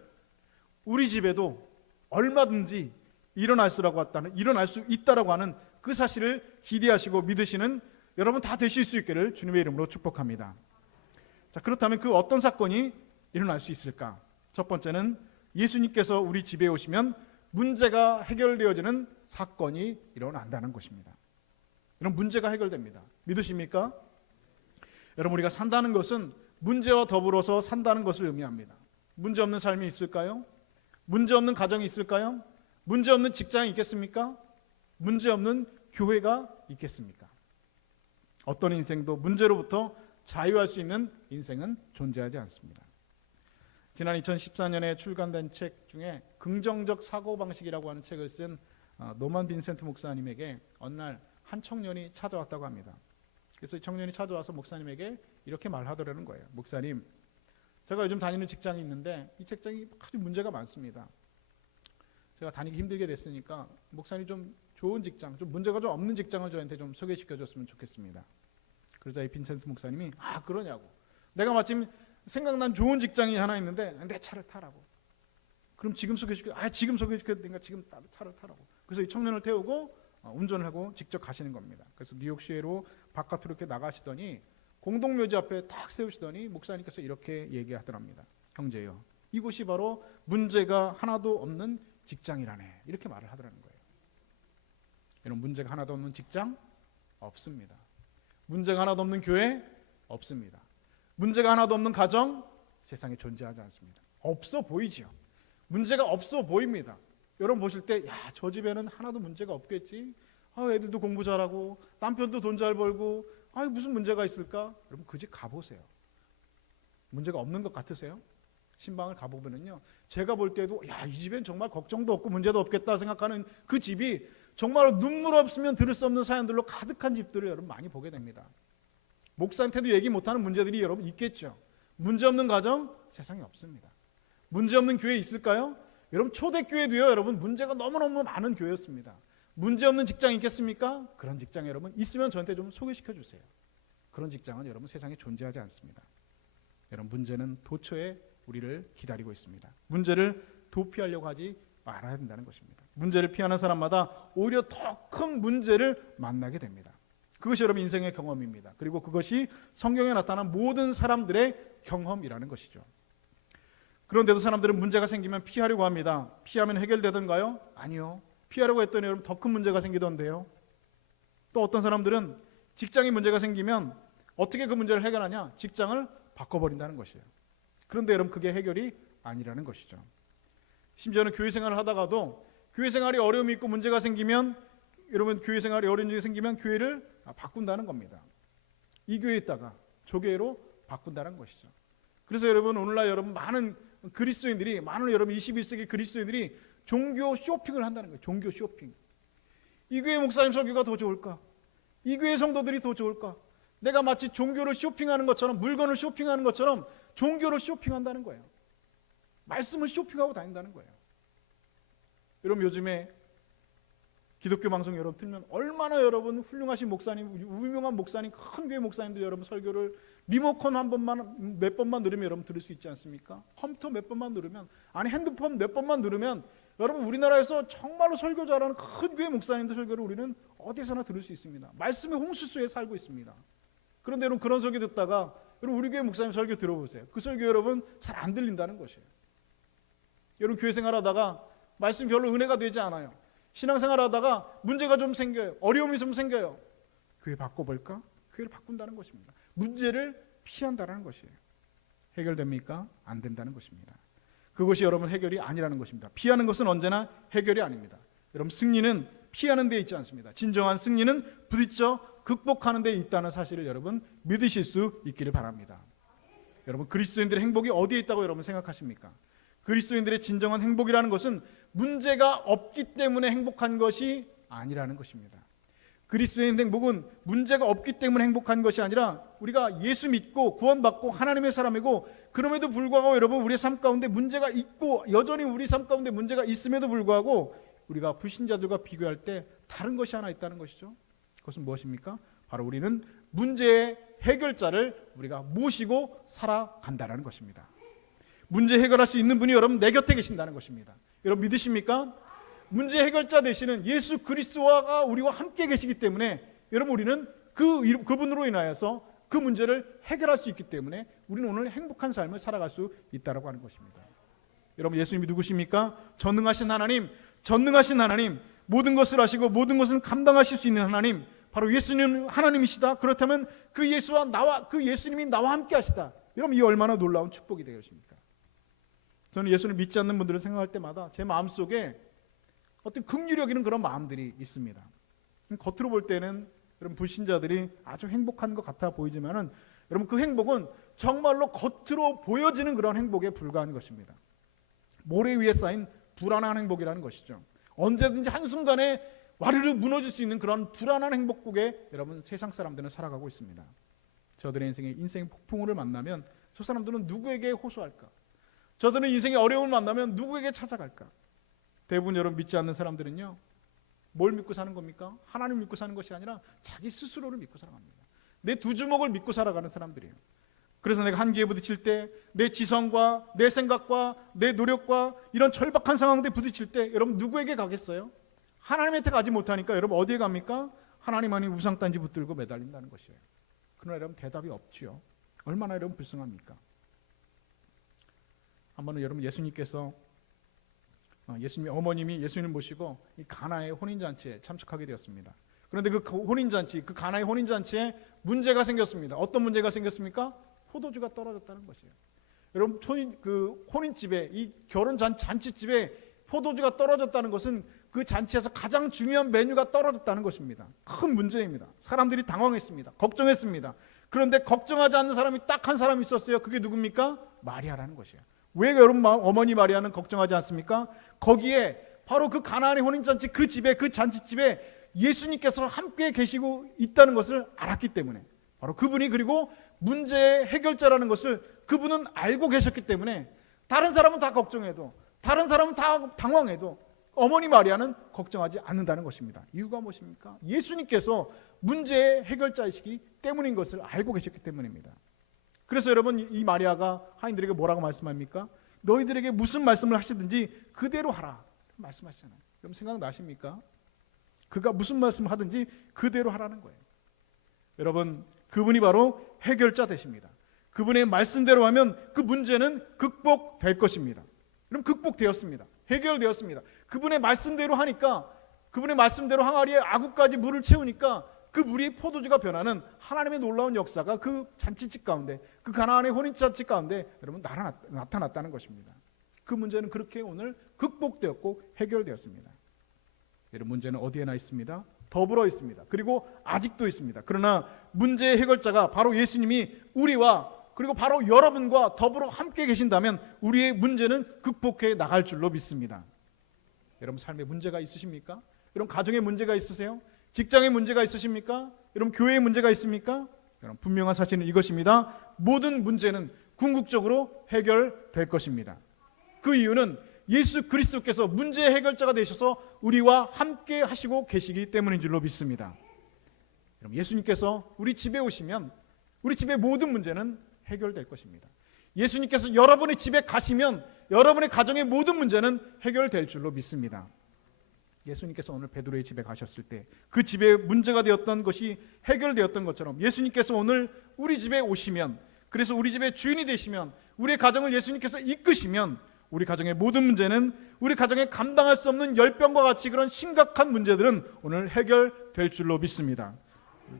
우리 집에도 얼마든지 일어날 수 있다라고 하는 그 사실을 기대하시고 믿으시는 여러분 다 되실 수 있기를 주님의 이름으로 축복합니다. 자, 그렇다면 그 어떤 사건이 일어날 수 있을까? 첫 번째는 예수님께서 우리 집에 오시면 문제가 해결되어지는 사건이 일어난다는 것입니다. 이런 문제가 해결됩니다. 믿으십니까? 여러분, 우리가 산다는 것은 문제와 더불어서 산다는 것을 의미합니다. 문제 없는 삶이 있을까요? 문제 없는 가정이 있을까요? 문제 없는 직장이 있겠습니까? 문제 없는 교회가 있겠습니까? 어떤 인생도 문제로부터 자유할 수 있는 인생은 존재하지 않습니다. 지난 2014년에 출간된 책 중에 긍정적 사고방식이라고 하는 책을 쓴 노만 빈센트 목사님에게 어느 날 한 청년이 찾아왔다고 합니다. 그래서 이 청년이 찾아와서 목사님에게 이렇게 말하더라는 거예요. 목사님, 제가 요즘 다니는 직장이 있는데 이 직장이 아주 문제가 많습니다. 제가 다니기 힘들게 됐으니까 목사님 좀 좋은 직장, 좀 문제가 좀 없는 직장을 저한테 좀 소개시켜줬으면 좋겠습니다. 그러자 이 빈센트 목사님이 그러냐고. 내가 마침 생각난 좋은 직장이 하나 있는데 내 차를 타라고. 그럼 지금 소개시켜? 지금 소개시켜야 되니까 지금 차를 타라고. 그래서 이 청년을 태우고 운전을 하고 직접 가시는 겁니다. 그래서 뉴욕시로 바깥으로 이렇게 나가시더니 공동묘지 앞에 딱 세우시더니 목사님께서 이렇게 얘기하더랍니다. 형제요, 이곳이 바로 문제가 하나도 없는 직장이라네. 이렇게 말을 하더라는 거예요. 여러분, 문제가 하나도 없는 직장 없습니다. 문제가 하나도 없는 교회 없습니다. 문제가 하나도 없는 가정 세상에 존재하지 않습니다. 없어 보이죠. 문제가 없어 보입니다. 여러분 보실 때, 저 집에는 하나도 문제가 없겠지. 애들도 공부 잘하고 남편도 돈 잘 벌고 무슨 문제가 있을까? 여러분 그 집 가보세요. 문제가 없는 것 같으세요? 신방을 가보면은요, 제가 볼 때도 야, 이 집엔 정말 걱정도 없고 문제도 없겠다 생각하는 그 집이 정말 눈물 없으면 들을 수 없는 사연들로 가득한 집들을 여러분 많이 보게 됩니다. 목사한테도 얘기 못하는 문제들이 여러분 있겠죠. 문제 없는 가정 세상에 없습니다. 문제 없는 교회 있을까요? 여러분 초대교회도요, 여러분 문제가 너무너무 많은 교회였습니다. 문제 없는 직장 있겠습니까? 그런 직장 여러분 있으면 저한테 좀 소개시켜 주세요. 그런 직장은 여러분 세상에 존재하지 않습니다. 여러분 문제는 도처에 우리를 기다리고 있습니다. 문제를 도피하려고 하지 말아야 된다는 것입니다. 문제를 피하는 사람마다 오히려 더 큰 문제를 만나게 됩니다. 그것이 여러분 인생의 경험입니다. 그리고 그것이 성경에 나타난 모든 사람들의 경험이라는 것이죠. 그런데도 사람들은 문제가 생기면 피하려고 합니다. 피하면 해결되던가요? 아니요. 피하려고 했더니 여러분 더 큰 문제가 생기던데요. 또 어떤 사람들은 직장에 문제가 생기면 어떻게 그 문제를 해결하냐? 직장을 바꿔버린다는 것이에요. 그런데 여러분 그게 해결이 아니라는 것이죠. 심지어는 교회 생활을 하다가도 교회 생활이 어려움이 있고 문제가 생기면 여러분 교회 생활이 어려운 일이 생기면 교회를 바꾼다는 겁니다. 이 교회에 있다가 저 교회로 바꾼다는 것이죠. 그래서 여러분 오늘날 여러분 많은 그리스도인들이 많은 여러분 21세기 그리스도인들이 종교 쇼핑을 한다는 거예요. 종교 쇼핑. 이 교회 목사님 설교가 더 좋을까? 이 교회 성도들이 더 좋을까? 내가 마치 종교를 쇼핑하는 것처럼 물건을 쇼핑하는 것처럼 종교를 쇼핑한다는 거예요. 말씀을 쇼핑하고 다닌다는 거예요. 여러분 요즘에 기독교 방송 여러분 틀면 얼마나 여러분 훌륭하신 목사님, 유명한 목사님, 큰 교회 목사님들 여러분 설교를 리모컨 한 번만 몇 번만 누르면 여러분 들을 수 있지 않습니까? 컴퓨터 몇 번만 누르면, 아니 핸드폰 몇 번만 누르면 여러분 우리나라에서 정말로 설교 잘하는 큰 교회 목사님들 설교를 우리는 어디서나 들을 수 있습니다. 말씀의 홍수소에 살고 있습니다. 그런데 여러분 그런 설교 듣다가 여러분 우리 교회 목사님 설교 들어보세요. 그 설교 여러분 잘 안 들린다는 것이에요. 여러분 교회 생활하다가 말씀 별로 은혜가 되지 않아요. 신앙생활하다가 문제가 좀 생겨요. 어려움이 좀 생겨요. 교회 바꿔볼까? 교회를 바꾼다는 것입니다. 문제를 피한다는 것이에요. 해결됩니까? 안 된다는 것입니다. 그것이 여러분 해결이 아니라는 것입니다. 피하는 것은 언제나 해결이 아닙니다. 여러분 승리는 피하는 데 있지 않습니다. 진정한 승리는 부딪혀 극복하는 데 있다는 사실을 여러분 믿으실 수 있기를 바랍니다. 여러분 그리스도인들의 행복이 어디에 있다고 여러분 생각하십니까? 그리스도인들의 진정한 행복이라는 것은 문제가 없기 때문에 행복한 것이 아니라는 것입니다. 그리스도인 행복은 문제가 없기 때문에 행복한 것이 아니라 우리가 예수 믿고 구원받고 하나님의 사람이고 그럼에도 불구하고 여러분 우리의 삶 가운데 문제가 있고 여전히 우리 삶 가운데 문제가 있음에도 불구하고 우리가 불신자들과 비교할 때 다른 것이 하나 있다는 것이죠. 그것은 무엇입니까? 바로 우리는 문제의 해결자를 우리가 모시고 살아간다는 것입니다. 문제 해결할 수 있는 분이 여러분 내 곁에 계신다는 것입니다. 여러분 믿으십니까? 문제 해결자 되시는 예수 그리스도가 우리와 함께 계시기 때문에 여러분 우리는 그분으로 인하여서 그 문제를 해결할 수 있기 때문에 우리는 오늘 행복한 삶을 살아갈 수 있다고 하는 것입니다. 여러분 예수님이 누구십니까? 전능하신 하나님, 모든 것을 아시고 모든 것을 감당하실 수 있는 하나님, 바로 예수님 하나님이시다. 그렇다면 그 예수님이 나와 함께 하시다. 여러분 이 얼마나 놀라운 축복이 되겠습니까? 저는 예수를 믿지 않는 분들을 생각할 때마다 제 마음속에 어떤 긍휼히 여기는 그런 마음들이 있습니다. 겉으로 볼 때는 여러분 불신자들이 아주 행복한 것 같아 보이지만은 여러분 그 행복은 정말로 겉으로 보여지는 그런 행복에 불과한 것입니다. 모래 위에 쌓인 불안한 행복이라는 것이죠. 언제든지 한순간에 와르르 무너질 수 있는 그런 불안한 행복 속에 여러분 세상 사람들은 살아가고 있습니다. 저들의 인생 폭풍우를 만나면 저 사람들은 누구에게 호소할까? 저들은 인생의 어려움을 만나면 누구에게 찾아갈까? 대부분 여러분 믿지 않는 사람들은요, 뭘 믿고 사는 겁니까? 하나님 믿고 사는 것이 아니라 자기 스스로를 믿고 살아갑니다. 내 두 주먹을 믿고 살아가는 사람들이에요. 그래서 내가 한계에 부딪힐 때 내 지성과 내 생각과 내 노력과 이런 절박한 상황에 부딪힐 때 여러분 누구에게 가겠어요? 하나님한테 가지 못하니까 여러분 어디에 갑니까? 하나님 아닌 우상단지 붙들고 매달린다는 것이에요. 그러나 여러분 대답이 없지요. 얼마나 여러분 불쌍합니까? 한번은 여러분 예수님께서 예수님의 어머님이 예수님을 모시고 이 가나의 혼인잔치에 참석하게 되었습니다. 그런데 그 가나의 혼인잔치에 문제가 생겼습니다. 어떤 문제가 생겼습니까? 포도주가 떨어졌다는 것이에요. 여러분 그 혼인집에 이 결혼 잔치집에 포도주가 떨어졌다는 것은 그 잔치에서 가장 중요한 메뉴가 떨어졌다는 것입니다. 큰 문제입니다. 사람들이 당황했습니다. 걱정했습니다. 그런데 걱정하지 않는 사람이 딱 한 사람이 있었어요. 그게 누굽니까? 마리아라는 것이에요. 왜 여러분 어머니 마리아는 걱정하지 않습니까? 거기에 바로 그 가나안의 혼인잔치 그 집에, 그 잔치집에 예수님께서 함께 계시고 있다는 것을 알았기 때문에, 바로 그분이 그리고 문제의 해결자라는 것을 그분은 알고 계셨기 때문에 다른 사람은 다 걱정해도, 다른 사람은 다 당황해도 어머니 마리아는 걱정하지 않는다는 것입니다. 이유가 무엇입니까? 예수님께서 문제의 해결자이시기 때문인 것을 알고 계셨기 때문입니다. 그래서 여러분, 이 마리아가 하인들에게 뭐라고 말씀합니까? 너희들에게 무슨 말씀을 하시든지 그대로 하라 말씀하시잖아요. 여러분 생각나십니까? 그가 무슨 말씀을 하든지 그대로 하라는 거예요. 여러분, 그분이 바로 해결자 되십니다. 그분의 말씀대로 하면 그 문제는 극복될 것입니다. 그럼 극복되었습니다. 해결되었습니다. 그분의 말씀대로 하니까, 그분의 말씀대로 항아리에 아구까지 물을 채우니까 그 물이 포도주가 변하는 하나님의 놀라운 역사가 그 잔치집 가운데, 그 가나안의 혼인잔치 가운데 여러분 나타났다는 것입니다. 그 문제는 그렇게 오늘 극복되었고 해결되었습니다. 여러분, 문제는 어디에나 있습니다. 더불어 있습니다. 그리고 아직도 있습니다. 그러나 문제의 해결자가 바로 예수님이 우리와 그리고 바로 여러분과 더불어 함께 계신다면 우리의 문제는 극복해 나갈 줄로 믿습니다. 여러분 삶에 문제가 있으십니까? 여러분 가정에 문제가 있으세요? 직장에 문제가 있으십니까? 여러분 교회에 문제가 있습니까? 여러분 분명한 사실은 이것입니다. 모든 문제는 궁극적으로 해결될 것입니다. 그 이유는 예수 그리스도께서 문제의 해결자가 되셔서 우리와 함께 하시고 계시기 때문인 줄로 믿습니다. 여러분 예수님께서 우리 집에 오시면 우리 집의 모든 문제는 해결될 것입니다. 예수님께서 여러분의 집에 가시면 여러분의 가정의 모든 문제는 해결될 줄로 믿습니다. 예수님께서 오늘 베드로의 집에 가셨을 때 그 집에 문제가 되었던 것이 해결되었던 것처럼 예수님께서 오늘 우리 집에 오시면, 그래서 우리 집의 주인이 되시면, 우리의 가정을 예수님께서 이끄시면 우리 가정의 모든 문제는, 우리 가정에 감당할 수 없는 열병과 같이 그런 심각한 문제들은 오늘 해결될 줄로 믿습니다.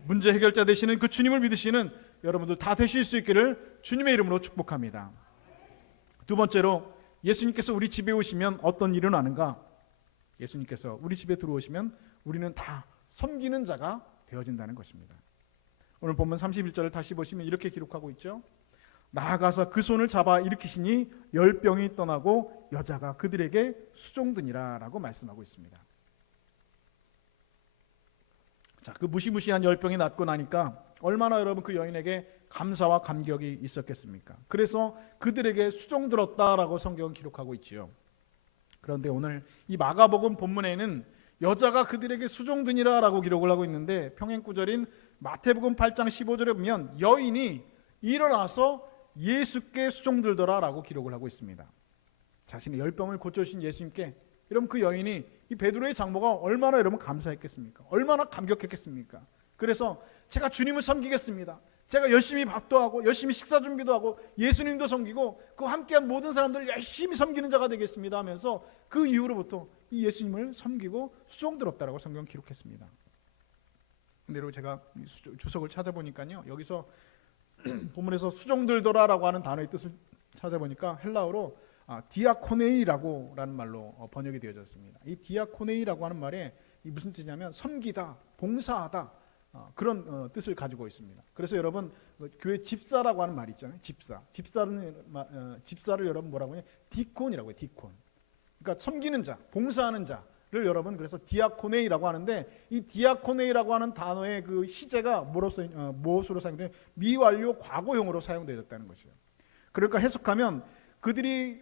문제 해결자 되시는 그 주님을 믿으시는 여러분들 다 되실 수 있기를 주님의 이름으로 축복합니다. 두 번째로, 예수님께서 우리 집에 오시면 어떤 일은 아는가? 예수님께서 우리 집에 들어오시면 우리는 다 섬기는 자가 되어진다는 것입니다. 오늘 본문 31절을 다시 보시면 이렇게 기록하고 있죠. 나아가서 그 손을 잡아 일으키시니 열병이 떠나고 여자가 그들에게 수종드니라 라고 말씀하고 있습니다. 자, 그 무시무시한 열병이 낫고 나니까 얼마나 여러분 그 여인에게 감사와 감격이 있었겠습니까? 그래서 그들에게 수종들었다라고 성경은 기록하고 있지요. 그런데 오늘 이 마가복음 본문에는 여자가 그들에게 수종드니라 라고 기록을 하고 있는데, 평행구절인 마태복음 8장 15절에 보면 여인이 일어나서 예수께 수종들더라 라고 기록을 하고 있습니다. 자신의 열병을 고쳐주신 예수님께 여러분 그 여인이, 이 베드로의 장모가 얼마나 여러분 감사했겠습니까? 얼마나 감격했겠습니까? 그래서 제가 주님을 섬기겠습니다. 제가 열심히 밥도 하고 열심히 식사 준비도 하고 예수님도 섬기고 그 함께한 모든 사람들을 열심히 섬기는 자가 되겠습니다 하면서 그 이후로부터 이 예수님을 섬기고 수종들었다라고 성경 기록했습니다. 근데 여러분 제가 주석을 찾아보니까요, 여기서 본문에서 수종들더라라고 하는 단어의 뜻을 찾아보니까 헬라어로 디아코네이라고 라는 말로 번역이 되어졌습니다. 이 디아코네이라고 하는 말에 무슨 뜻이냐면 섬기다, 봉사하다, 그런 뜻을 가지고 있습니다. 그래서 여러분 교회 집사라고 하는 말이 있잖아요. 집사를 여러분 뭐라고 해요? 디콘이라고 해요. 디콘. 그러니까 섬기는 자, 봉사하는 자를 여러분 그래서 디아코네이라고 하는데, 이 디아코네이라고 하는 단어의 그 시제가 무엇으로 사용돼요? 미완료 과거형으로 사용되었다는 것이에요. 그러니까 해석하면 그들이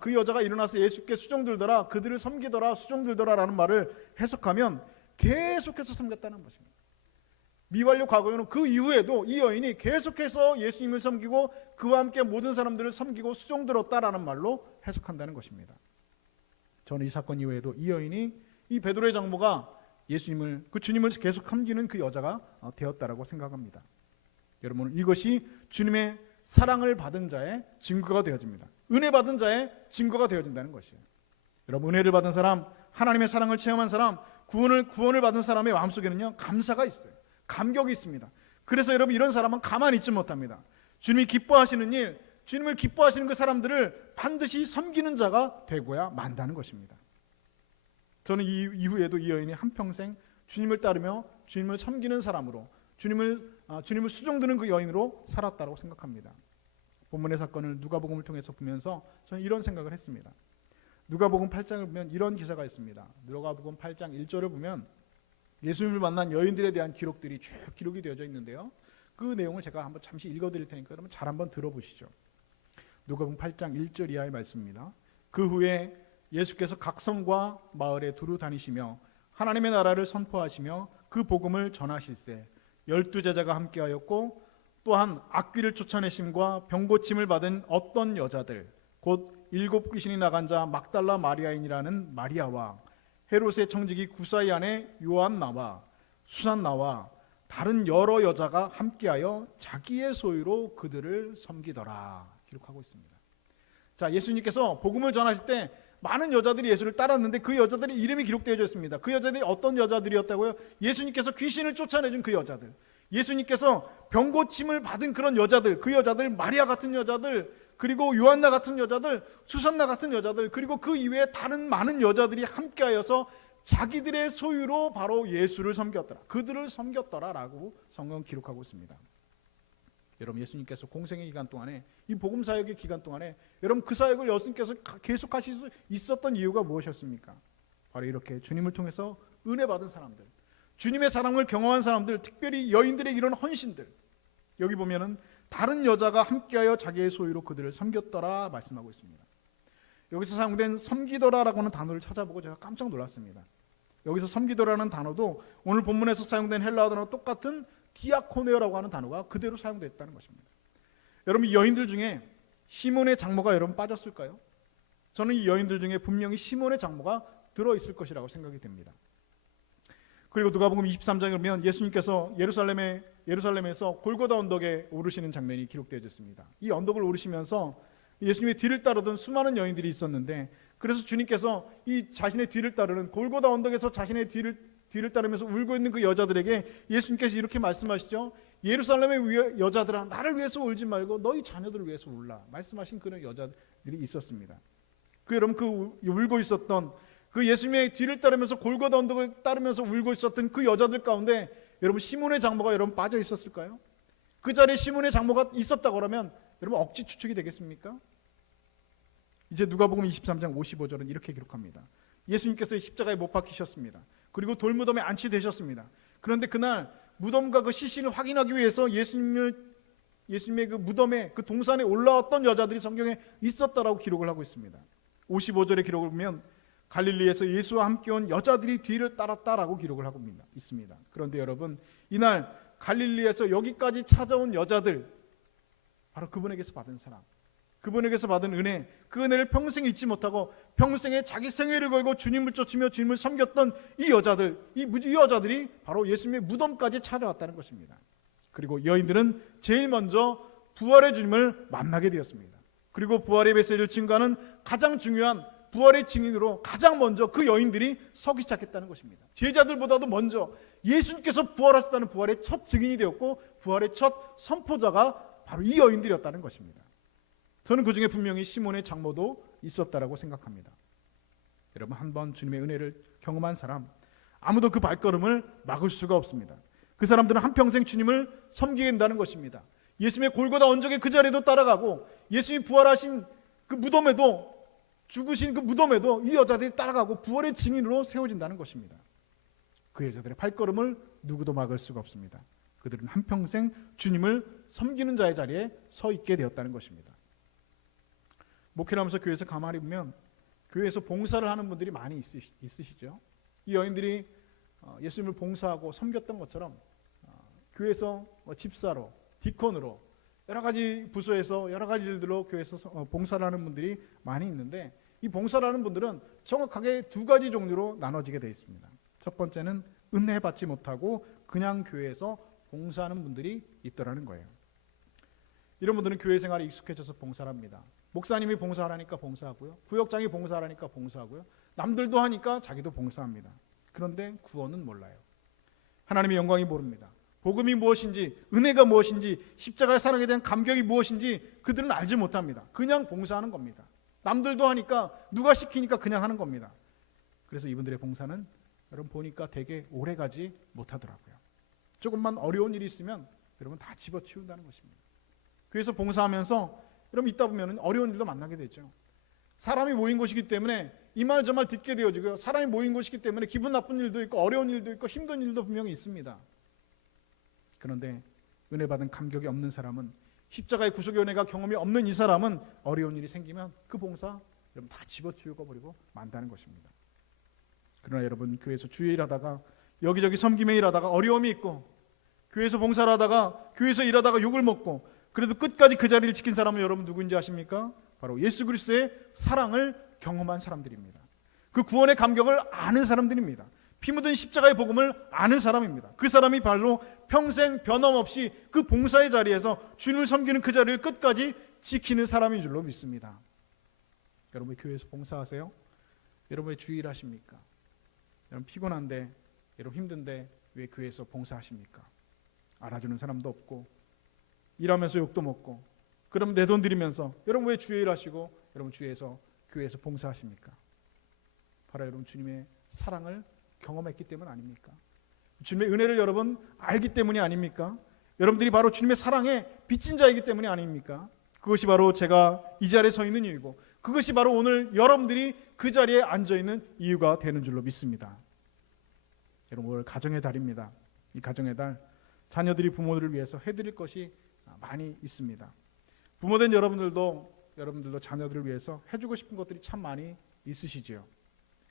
그 여자가 일어나서 예수께 수종들더라, 그들을 섬기더라, 수종들더라라는 말을 해석하면 계속해서 섬겼다는 것입니다. 미완료 과거에는 그 이후에도 이 여인이 계속해서 예수님을 섬기고 그와 함께 모든 사람들을 섬기고 수종들었다라는 말로 해석한다는 것입니다. 저는 이 사건 이후에도 이 여인이, 이 베드로의 장모가 예수님을, 그 주님을 계속 섬기는 그 여자가 되었다라고 생각합니다. 여러분 이것이 주님의 사랑을 받은 자의 증거가 되어집니다. 은혜 받은 자의 증거가 되어진다는 것이에요. 여러분 은혜를 받은 사람, 하나님의 사랑을 체험한 사람, 구원을 받은 사람의 마음속에는요 감사가 있어요. 감격이 있습니다. 그래서 여러분 이런 사람은 가만히 있지 못합니다. 주님이 기뻐하시는 일, 주님을 기뻐하시는 그 사람들을 반드시 섬기는 자가 되고야 만다는 것입니다. 저는 이 이후에도 이 여인이 한평생 주님을 따르며 주님을 섬기는 사람으로, 주님을 수종드는 그 여인으로 살았다고 생각합니다. 본문의 사건을 누가복음을 통해서 보면서 저는 이런 생각을 했습니다. 누가복음 8장을 보면 이런 기사가 있습니다. 누가복음 8장 1절을 보면 예수님을 만난 여인들에 대한 기록들이 쭉 기록이 되어져 있는데요. 그 내용을 제가 한번 잠시 읽어드릴 테니까 여러분 잘 한번 들어보시죠. 누가복음 8장 1절 이하의 말씀입니다. 그 후에 예수께서 각 성과 마을에 두루 다니시며 하나님의 나라를 선포하시며 그 복음을 전하실세 12제자가 함께하였고 또한 악귀를 쫓아내심과 병고침을 받은 어떤 여자들 곧 7 귀신이 나간 자 막달라 마리아인이라는 마리아와 헤롯의 청지기 구사이 아내 요한나와 수산나와 다른 여러 여자가 함께하여 자기의 소유로 그들을 섬기더라 기록하고 있습니다. 자, 예수님께서 복음을 전하실 때 많은 여자들이 예수를 따랐는데 그 여자들의 이름이 기록되어 있습니다. 그 여자들이 어떤 여자들이었다고요? 예수님께서 귀신을 쫓아내준 그 여자들, 예수님께서 병고침을 받은 그런 여자들, 그 여자들, 마리아 같은 여자들, 그리고 요한나 같은 여자들, 수산나 같은 여자들, 그리고 그 이외에 다른 많은 여자들이 함께하여서 자기들의 소유로 바로 예수를 섬겼더라, 그들을 섬겼더라라고 성경 기록하고 있습니다. 여러분, 예수님께서 공생의 기간 동안에, 이 복음 사역의 기간 동안에 여러분 그 사역을 예수님께서 계속하실 수 있었던 이유가 무엇이었습니까? 바로 이렇게 주님을 통해서 은혜 받은 사람들, 주님의 사랑을 경험한 사람들, 특별히 여인들의 이런 헌신들, 여기 보면은 다른 여자가 함께하여 자기의 소유로 그들을 섬겼더라 말씀하고 있습니다. 여기서 사용된 섬기더라라고 하는 단어를 찾아보고 제가 깜짝 놀랐습니다. 여기서 섬기더라는 단어도 오늘 본문에서 사용된 헬라어 단어와 똑같은 디아코네오라고 하는 단어가 그대로 사용됐다는 것입니다. 여러분, 이 여인들 중에 시몬의 장모가 여러분 빠졌을까요? 저는 이 여인들 중에 분명히 시몬의 장모가 들어있을 것이라고 생각이 됩니다. 그리고 누가복음 23장에 보면 예수님께서 예루살렘에서 골고다 언덕에 오르시는 장면이 기록되어 있습니다. 이 언덕을 오르시면서 예수님의 뒤를 따르던 수많은 여인들이 있었는데, 그래서 주님께서 이 자신의 뒤를 따르는 골고다 언덕에서 자신의 뒤를 따르면서 울고 있는 그 여자들에게 예수님께서 이렇게 말씀하시죠. 예루살렘의 여자들아, 나를 위해서 울지 말고 너희 자녀들을 위해서 울라 말씀하신 그런 여자들이 있었습니다. 여러분, 그 울고 있었던 그 예수님의 뒤를 따르면서 골고다 언덕을 따르면서 울고 있었던 그 여자들 가운데 여러분 시몬의 장모가 여러분 빠져 있었을까요? 그 자리에 시몬의 장모가 있었다고 하면 여러분 억지 추측이 되겠습니까? 이제 누가복음 23장 55절은 이렇게 기록합니다. 예수님께서 십자가에 못 박히셨습니다. 그리고 돌무덤에 안치되셨습니다. 그런데 그날 무덤과 그 시신을 확인하기 위해서 예수님의 그 무덤에 그 동산에 올라왔던 여자들이 성경에 있었다라고 기록을 하고 있습니다. 55절의 기록을 보면 갈릴리에서 예수와 함께 온 여자들이 뒤를 따랐다라고 기록을 하고 있습니다. 그런데 여러분, 이날 갈릴리에서 여기까지 찾아온 여자들, 바로 그분에게서 받은 사랑, 그분에게서 받은 은혜, 그 은혜를 평생 잊지 못하고 평생에 자기 생애를 걸고 주님을 쫓으며 주님을 섬겼던 이 여자들이 바로 예수님의 무덤까지 찾아왔다는 것입니다. 그리고 여인들은 제일 먼저 부활의 주님을 만나게 되었습니다. 그리고 부활의 메시지를 증거하는 가장 중요한 부활의 증인으로 가장 먼저 그 여인들이 서기 시작했다는 것입니다. 제자들보다도 먼저 예수님께서 부활하셨다는 부활의 첫 증인이 되었고 부활의 첫 선포자가 바로 이 여인들이었다는 것입니다. 저는 그 중에 분명히 시몬의 장모도 있었다라고 생각합니다. 여러분, 한번 주님의 은혜를 경험한 사람, 아무도 그 발걸음을 막을 수가 없습니다. 그 사람들은 한평생 주님을 섬기게 된다는 것입니다. 예수님의 골고다 언덕의 그 자리에도 따라가고 예수님이 부활하신 그 무덤에도, 죽으신 그 무덤에도 이 여자들이 따라가고 부활의 증인으로 세워진다는 것입니다. 그 여자들의 발걸음을 누구도 막을 수가 없습니다. 그들은 한평생 주님을 섬기는 자의 자리에 서 있게 되었다는 것입니다. 목회를 하면서 교회에서 가만히 보면 교회에서 봉사를 하는 분들이 많이 있으시죠. 이 여인들이 예수님을 봉사하고 섬겼던 것처럼 교회에서 집사로, 디콘으로 여러 가지 부서에서 여러 가지 일들로 교회에서 봉사를 하는 분들이 많이 있는데, 이 봉사를 하는 분들은 정확하게 두 가지 종류로 나눠지게 되어 있습니다. 첫 번째는 은혜 받지 못하고 그냥 교회에서 봉사하는 분들이 있더라는 거예요. 이런 분들은 교회 생활에 익숙해져서 봉사를 합니다. 목사님이 봉사하라니까 봉사하고요, 부역장이 봉사하라니까 봉사하고요, 남들도 하니까 자기도 봉사합니다. 그런데 구원은 몰라요. 하나님의 영광이 모릅니다. 복음이 무엇인지, 은혜가 무엇인지, 십자가의 사랑에 대한 감격이 무엇인지 그들은 알지 못합니다. 그냥 봉사하는 겁니다. 남들도 하니까, 누가 시키니까 그냥 하는 겁니다. 그래서 이분들의 봉사는 여러분 보니까 되게 오래가지 못하더라고요. 조금만 어려운 일이 있으면 여러분 다 집어치운다는 것입니다. 그래서 봉사하면서 여러분 있다 보면 어려운 일도 만나게 되죠. 사람이 모인 곳이기 때문에 이 말 저 말 듣게 되어지고요. 사람이 모인 곳이기 때문에 기분 나쁜 일도 있고 어려운 일도 있고 힘든 일도 분명히 있습니다. 그런데 은혜 받은 감격이 없는 사람은, 십자가의 구속의 은혜가 경험이 없는 이 사람은 어려운 일이 생기면 그 봉사 여러분 다 집어치우고 버리고 만다는 것입니다. 그러나 여러분 교회에서 주일 일하다가 여기저기 섬김의 일하다가 어려움이 있고, 교회에서 봉사를 하다가 교회에서 일하다가 욕을 먹고 그래도 끝까지 그 자리를 지킨 사람은 여러분 누구인지 아십니까? 바로 예수 그리스도의 사랑을 경험한 사람들입니다. 그 구원의 감격을 아는 사람들입니다. 피 묻은 십자가의 복음을 아는 사람입니다. 그 사람이 바로 평생 변함없이 그 봉사의 자리에서 주님을 섬기는 그 자리를 끝까지 지키는 사람인 줄로 믿습니다. 여러분 교회에서 봉사하세요? 여러분 왜 주일 하십니까? 여러분 피곤한데, 여러분 힘든데 왜 교회에서 봉사하십니까? 알아주는 사람도 없고 일하면서 욕도 먹고, 그럼 내 돈 들이면서 여러분 왜 주일 하시고 여러분 주에서 교회에서 봉사하십니까? 바로 여러분 주님의 사랑을 경험했기 때문 아닙니까? 주님의 은혜를 여러분 알기 때문이 아닙니까? 여러분들이 바로 주님의 사랑에 빚진 자이기 때문이 아닙니까? 그것이 바로 제가 이 자리에 서 있는 이유고, 그것이 바로 오늘 여러분들이 그 자리에 앉아 있는 이유가 되는 줄로 믿습니다. 여러분 오늘 가정의 달입니다. 이 가정의 달, 자녀들이 부모들을 위해서 해드릴 것이 많이 있습니다. 부모된 여러분들도 자녀들을 위해서 해주고 싶은 것들이 참 많이 있으시지요.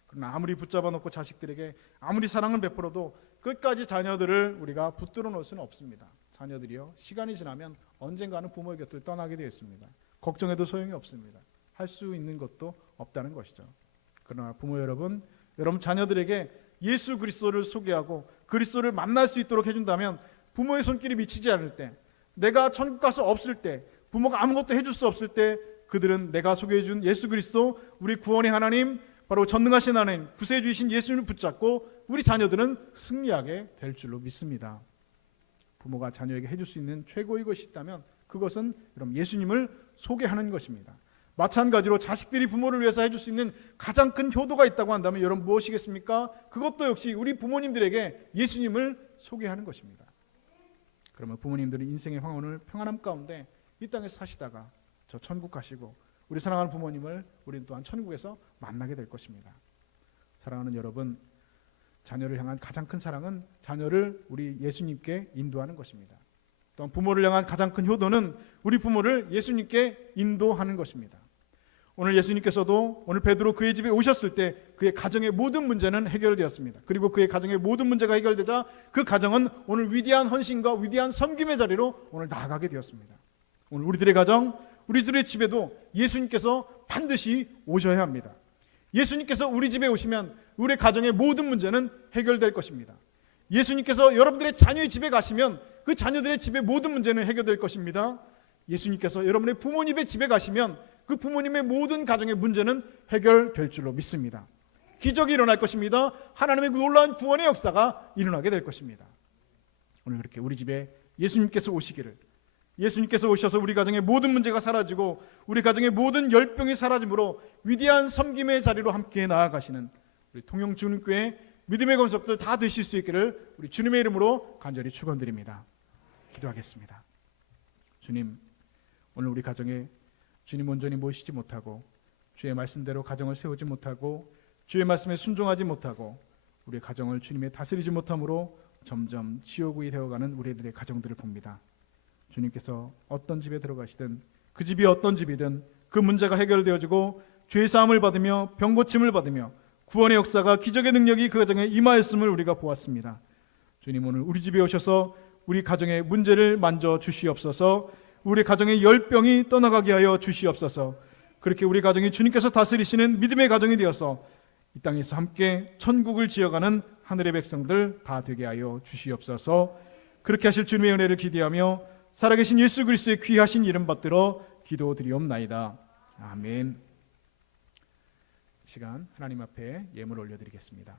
그러나 아무리 붙잡아 놓고 자식들에게 아무리 사랑을 베풀어도 끝까지 자녀들을 우리가 붙들어 놓을 수는 없습니다. 자녀들이요, 시간이 지나면 언젠가는 부모의 곁을 떠나게 되어 있습니다. 걱정해도 소용이 없습니다. 할 수 있는 것도 없다는 것이죠. 그러나 부모 여러분 자녀들에게 예수 그리스도를 소개하고 그리스도를 만날 수 있도록 해준다면, 부모의 손길이 미치지 않을 때, 내가 천국 가서 없을 때, 부모가 아무것도 해줄 수 없을 때, 그들은 내가 소개해준 예수 그리스도, 우리 구원의 하나님, 바로 전능하신 하나님, 구세주이신 예수님을 붙잡고 우리 자녀들은 승리하게 될 줄로 믿습니다. 부모가 자녀에게 해줄 수 있는 최고의 것이 있다면 그것은 여러분 예수님을 소개하는 것입니다. 마찬가지로 자식들이 부모를 위해서 해줄 수 있는 가장 큰 효도가 있다고 한다면 여러분 무엇이겠습니까? 그것도 역시 우리 부모님들에게 예수님을 소개하는 것입니다. 그러면 부모님들은 인생의 황혼을 평안함 가운데 이 땅에서 사시다가 저 천국 가시고, 우리 사랑하는 부모님을 우리는 또한 천국에서 만나게 될 것입니다. 사랑하는 여러분, 자녀를 향한 가장 큰 사랑은 자녀를 우리 예수님께 인도하는 것입니다. 또한 부모를 향한 가장 큰 효도는 우리 부모를 예수님께 인도하는 것입니다. 오늘 예수님께서도 오늘 베드로 그의 집에 오셨을 때 그의 가정의 모든 문제는 해결되었습니다. 그리고 그의 가정의 모든 문제가 해결되자 그 가정은 오늘 위대한 헌신과 위대한 섬김의 자리로 오늘 나아가게 되었습니다. 오늘 우리들의 가정, 우리들의 집에도 예수님께서 반드시 오셔야 합니다. 예수님께서 우리 집에 오시면 우리 가정의 모든 문제는 해결될 것입니다. 예수님께서 여러분들의 자녀의 집에 가시면 그 자녀들의 집의 모든 문제는 해결될 것입니다. 예수님께서 여러분의 부모님의 집에 가시면 그 부모님의 모든 가정의 문제는 해결될 줄로 믿습니다. 기적이 일어날 것입니다. 하나님의 놀라운 구원의 역사가 일어나게 될 것입니다. 오늘 그렇게 우리 집에 예수님께서 오시기를, 예수님께서 오셔서 우리 가정의 모든 문제가 사라지고 우리 가정의 모든 열병이 사라짐으로 위대한 섬김의 자리로 함께 나아가시는 우리 통영주님교회 믿음의 권속들 다 되실 수 있기를 우리 주님의 이름으로 간절히 축원드립니다. 기도하겠습니다. 주님, 오늘 우리 가정에 주님 온전히 모시지 못하고 주의 말씀대로 가정을 세우지 못하고 주의 말씀에 순종하지 못하고 우리 가정을 주님의 다스리지 못함으로 점점 지옥이 되어가는 우리들의 가정들을 봅니다. 주님께서 어떤 집에 들어가시든 그 집이 어떤 집이든 그 문제가 해결되어지고 죄사함을 받으며 병고침을 받으며 구원의 역사가 기적의 능력이 그 가정에 임하였음을 우리가 보았습니다. 주님, 오늘 우리 집에 오셔서 우리 가정의 문제를 만져 주시옵소서. 우리 가정의 열병이 떠나가게 하여 주시옵소서. 그렇게 우리 가정이 주님께서 다스리시는 믿음의 가정이 되어서 이 땅에서 함께 천국을 지어가는 하늘의 백성들 다 되게 하여 주시옵소서. 그렇게 하실 주님의 은혜를 기대하며 살아계신 예수 그리스도의 귀하신 이름 받들어 기도드리옵나이다. 아멘. 시간 하나님 앞에 예물 올려드리겠습니다.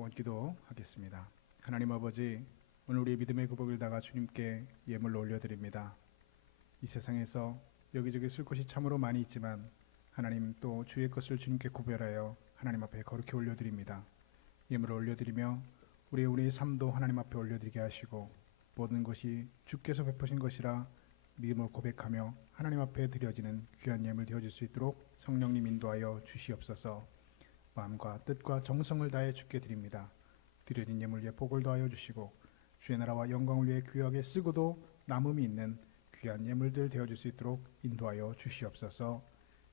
소원 기도하겠습니다. 하나님 아버지, 오늘 우리 믿음의 구복을 다가 주님께 예물로 올려드립니다. 이 세상에서 여기저기 쓸 곳이 참으로 많이 있지만 하나님 또 주의 것을 주님께 구별하여 하나님 앞에 거룩히 올려드립니다. 예물을 올려드리며 우리의 삶도 하나님 앞에 올려드리게 하시고 모든 것이 주께서 베푸신 것이라 믿음을 고백하며 하나님 앞에 드려지는 귀한 예물 되어질 수 있도록 성령님 인도하여 주시옵소서. 마음과 뜻과 정성을 다해 주께 드립니다. 드려진 예물 위에 복을 더하여 주시고 주의 나라와 영광을 위해 귀하게 쓰고도 남음이 있는 귀한 예물들 되어질 수 있도록 인도하여 주시옵소서.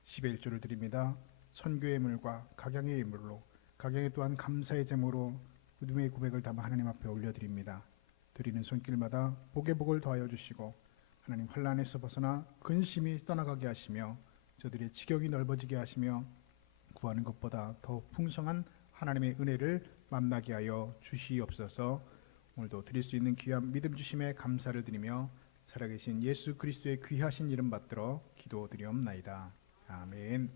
10의 1조를 드립니다. 선교의 예물과 각양의 예물로 각양의 또한 감사의 제물로 믿음의 고백을 담아 하나님 앞에 올려드립니다. 드리는 손길마다 복의 복을 더하여 주시고 하나님 환난에서 벗어나 근심이 떠나가게 하시며 저들의 지경이 넓어지게 하시며 구하는 것보다 더 풍성한 하나님의 은혜를 만나게 하여 주시옵소서. 오늘도 드릴 수 있는 귀한 믿음 주심에 감사를 드리며 살아계신 예수 그리스도의 귀하신 이름 받들어 기도드리옵나이다. 아멘.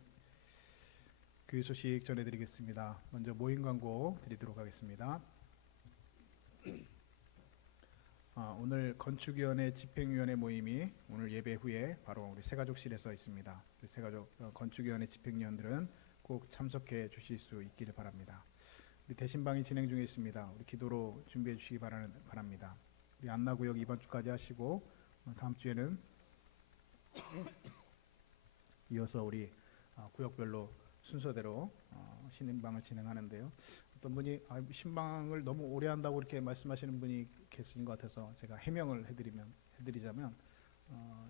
교회 소식 전해드리겠습니다. 먼저 모임 광고 드리도록 하겠습니다. 오늘 건축위원회 집행위원회 모임이 오늘 예배 후에 바로 우리 새가족실에서 있습니다. 새가족 건축위원회 집행위원들은 꼭 참석해 주실 수 있기를 바랍니다. 우리 대신방이 진행 중에 있습니다. 우리 기도로 준비해 주시기 바랍니다. 우리 안나구역 이번 주까지 하시고 다음 주에는 이어서 우리 구역별로 순서대로 신방을 진행하는데요. 어떤 분이 신방을 너무 오래 한다고 이렇게 말씀하시는 분이 계신 것 같아서 제가 해명을 해드리자면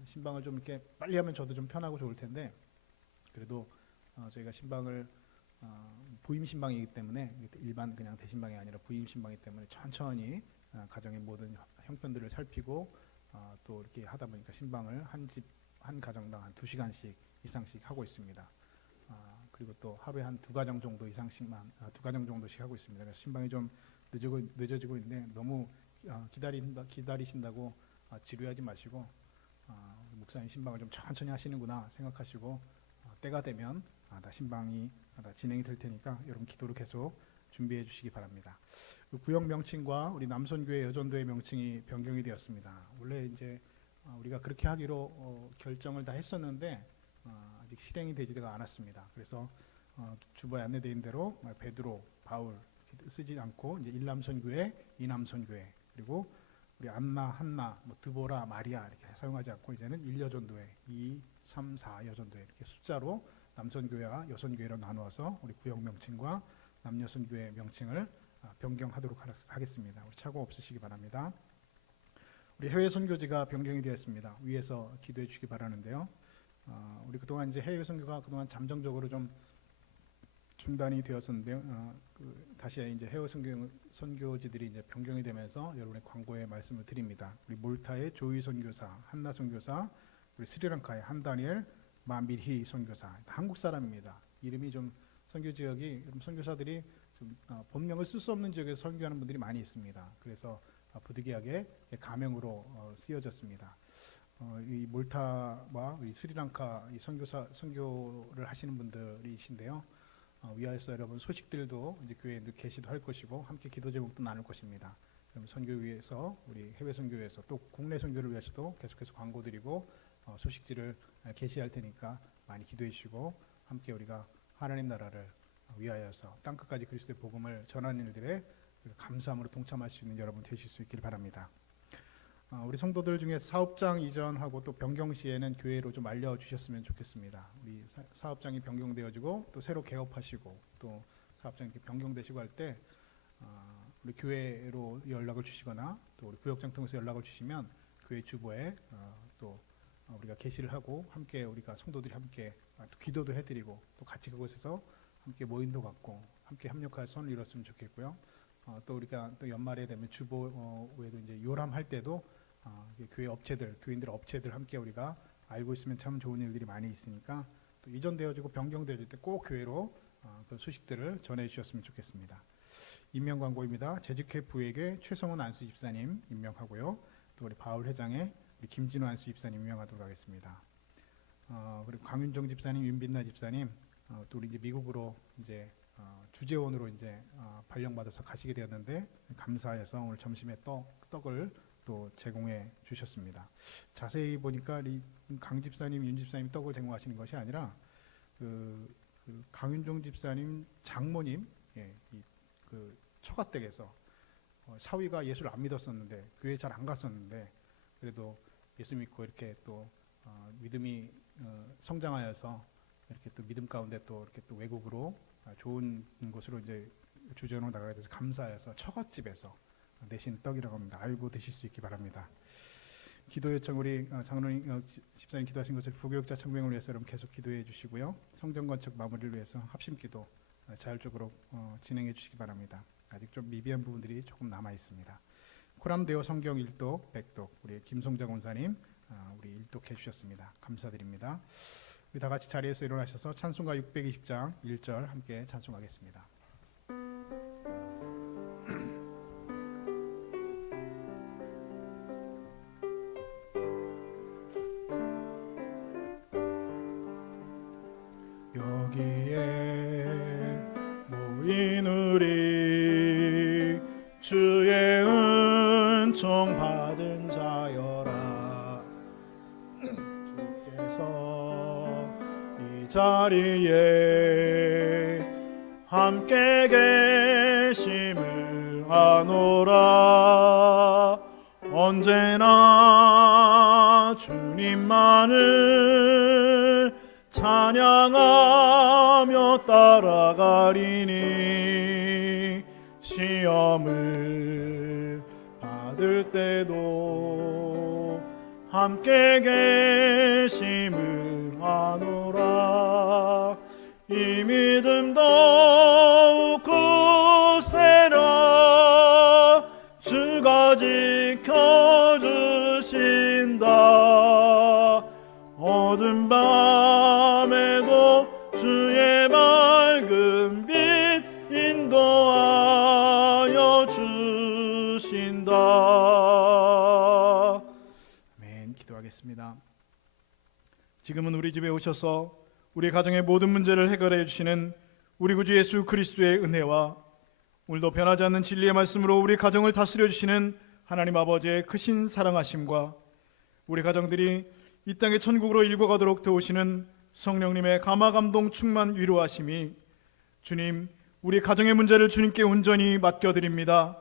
신방을 좀 이렇게 빨리 하면 저도 좀 편하고 좋을 텐데 그래도 저희가 신방을 부임 신방이기 때문에 일반 그냥 대신방이 아니라 부임 신방이기 때문에 천천히 가정의 모든 형편들을 살피고 또 이렇게 하다 보니까 신방을 한 가정당 한 2시간씩 이상씩 하고 있습니다. 그리고 또 하루에 한 2가정 정도 이상씩만 2가정 정도씩 하고 있습니다. 그래서 신방이 좀 늦어지고 있는데 너무 기다리신다고 지루하지 마시고 목사님 신방을 좀 천천히 하시는구나 생각하시고 때가 되면 다 신방이 다 진행이 될 테니까 여러분 기도로 계속 준비해 주시기 바랍니다. 구역 명칭과 우리 남선교회 여전도의 명칭이 변경이 되었습니다. 원래 이제 우리가 그렇게 하기로 결정을 다 했었는데 아직 실행이 되지가 않았습니다. 그래서 주보에 안내되어 있는 대로 베드로, 바울 이렇게 쓰지 않고 이제 일남선교회, 이남선교회 그리고 우리 안나, 한나, 드보라, 마리아 이렇게 사용하지 않고 이제는 1여전도회, 2, 3, 4 여전도회 이렇게 숫자로 남선교회와 여선교회로 나누어서 우리 구역 명칭과 남여선교회 명칭을 변경하도록 하겠습니다. 우리 착오 없으시기 바랍니다. 우리 해외 선교지가 변경이 되었습니다. 위에서 기도해 주시기 바라는데요. 우리 그동안 이제 해외 선교가 그동안 잠정적으로 좀 중단이 되었었는데요. 다시 이제 해외 선교지들이 이제 변경이 되면서 여러분의 광고에 말씀을 드립니다. 우리 몰타의 조이 선교사, 한나 선교사, 우리 스리랑카의 한다니엘 마밀히 선교사, 한국 사람입니다. 이름이 좀 선교 지역이 선교사들이 좀 본명을 쓸 수 없는 지역에서 선교하는 분들이 많이 있습니다. 그래서 부득이하게 가명으로 쓰여졌습니다. 이 몰타와 이 스리랑카 이 선교를 하시는 분들이신데요. 위아래서 여러분 소식들도 이제 교회에 게시도 할 것이고 함께 기도 제목도 나눌 것입니다. 그럼 선교 위해서 우리 해외 선교에서 또 국내 선교를 위해서도 계속해서 광고드리고 소식지를 게시할 테니까 많이 기도해 주시고 함께 우리가 하나님 나라를 위하여서 땅끝까지 그리스도의 복음을 전하는 일들에 감사함으로 동참할 수 있는 여러분 되실 수 있기를 바랍니다. 우리 성도들 중에 사업장 이전하고 또 변경 시에는 교회로 좀 알려주셨으면 좋겠습니다. 우리 사업장이 변경되어지고 또 새로 개업하시고 또 사업장이 이렇게 변경되시고 할 때 우리 교회로 연락을 주시거나 또 우리 구역장 통해서 연락을 주시면 교회 주보에 또 우리가 게시를 하고 함께 우리가 성도들이 함께 또 기도도 해드리고 또 같이 그곳에서 함께 모임도 갖고 함께 협력할 선을 이뤘으면 좋겠고요. 또 우리가 또 연말에 되면 주보 외에도 이제 요람할 때도 교회 업체들, 교인들 업체들 함께 우리가 알고 있으면 참 좋은 일들이 많이 있으니까 또 이전되어지고 변경되어질 때 꼭 교회로 그 소식들을 전해 주셨으면 좋겠습니다. 임명 광고입니다. 재직회 부에게 최성훈 안수 집사님 임명하고요. 또 우리 바울 회장에 우리 김진호 안수 집사님 임명하도록 하겠습니다. 그리고 강윤정 집사님, 윤빈나 집사님 또 우리 이제 미국으로 이제 주재원으로 이제 발령받아서 가시게 되었는데 감사해서 오늘 점심에 떡을 또 제공해 주셨습니다. 자세히 보니까 강 집사님, 윤 집사님 떡을 제공하시는 것이 아니라 그 강윤종 집사님 장모님, 그 처가댁에서 사위가 예수를 안 믿었었는데 교회 잘 안 갔었는데 그래도 예수 믿고 이렇게 또 믿음이 성장하여서 이렇게 또 믿음 가운데 또 이렇게 또 외국으로 좋은 곳으로 이제 주전으로 나가게 돼서 감사해서 처갓집에서 내신 떡이라고 합니다. 알고 드실 수 있기 바랍니다. 기도 요청 우리 장로님 집사님 기도하신 것을 부교육자 청명을 위해서 여러분 계속 기도해 주시고요. 성전 건축 마무리를 위해서 합심기도 자율적으로 진행해 주시기 바랍니다. 아직 좀 미비한 부분들이 조금 남아 있습니다. 코람데오 성경 1독, 100독 우리 김송자 권사님 우리 1독해 주셨습니다. 감사드립니다. 우리 다 같이 자리에서 일어나셔서 찬송가 620장 1절 함께 찬송하겠습니다. 여기에 모인 우리 주의 은총 받은 자여라. 주께서 이 자리에 함께 계심을 아노라. 언제나 주님만을 찬양하며 따라가리니 시험을 받을 때도 함께 계심을 아노라. 이 믿음 더욱 굳세라. 주가 지켜주신다. 어둠 밤에도 주의 맑은 빛 인도하여 주신다. 아멘. 기도하겠습니다. 지금은 우리 집에 오셔서 우리 가정의 모든 문제를 해결해 주시는 우리 구주 예수 그리스도의 은혜와 오늘도 변하지 않는 진리의 말씀으로 우리 가정을 다스려 주시는 하나님 아버지의 크신 사랑하심과 우리 가정들이 이 땅의 천국으로 일궈가도록 도우시는 성령님의 감화감동 충만 위로하심이 주님 우리 가정의 문제를 주님께 온전히 맡겨드립니다.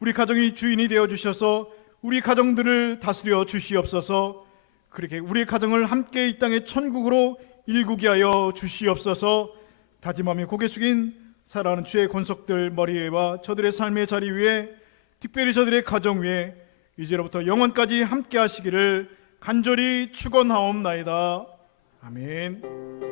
우리 가정이 주인이 되어주셔서 우리 가정들을 다스려 주시옵소서. 그렇게 우리 가정을 함께 이 땅의 천국으로 일구게 하여 주시옵소서. 다짐하며 고개 숙인 사랑하는 주의 권속들 머리 위와 저들의 삶의 자리 위에 특별히 저들의 가정 위에 이제로부터 영원까지 함께 하시기를 간절히 축원하옵나이다. 아멘.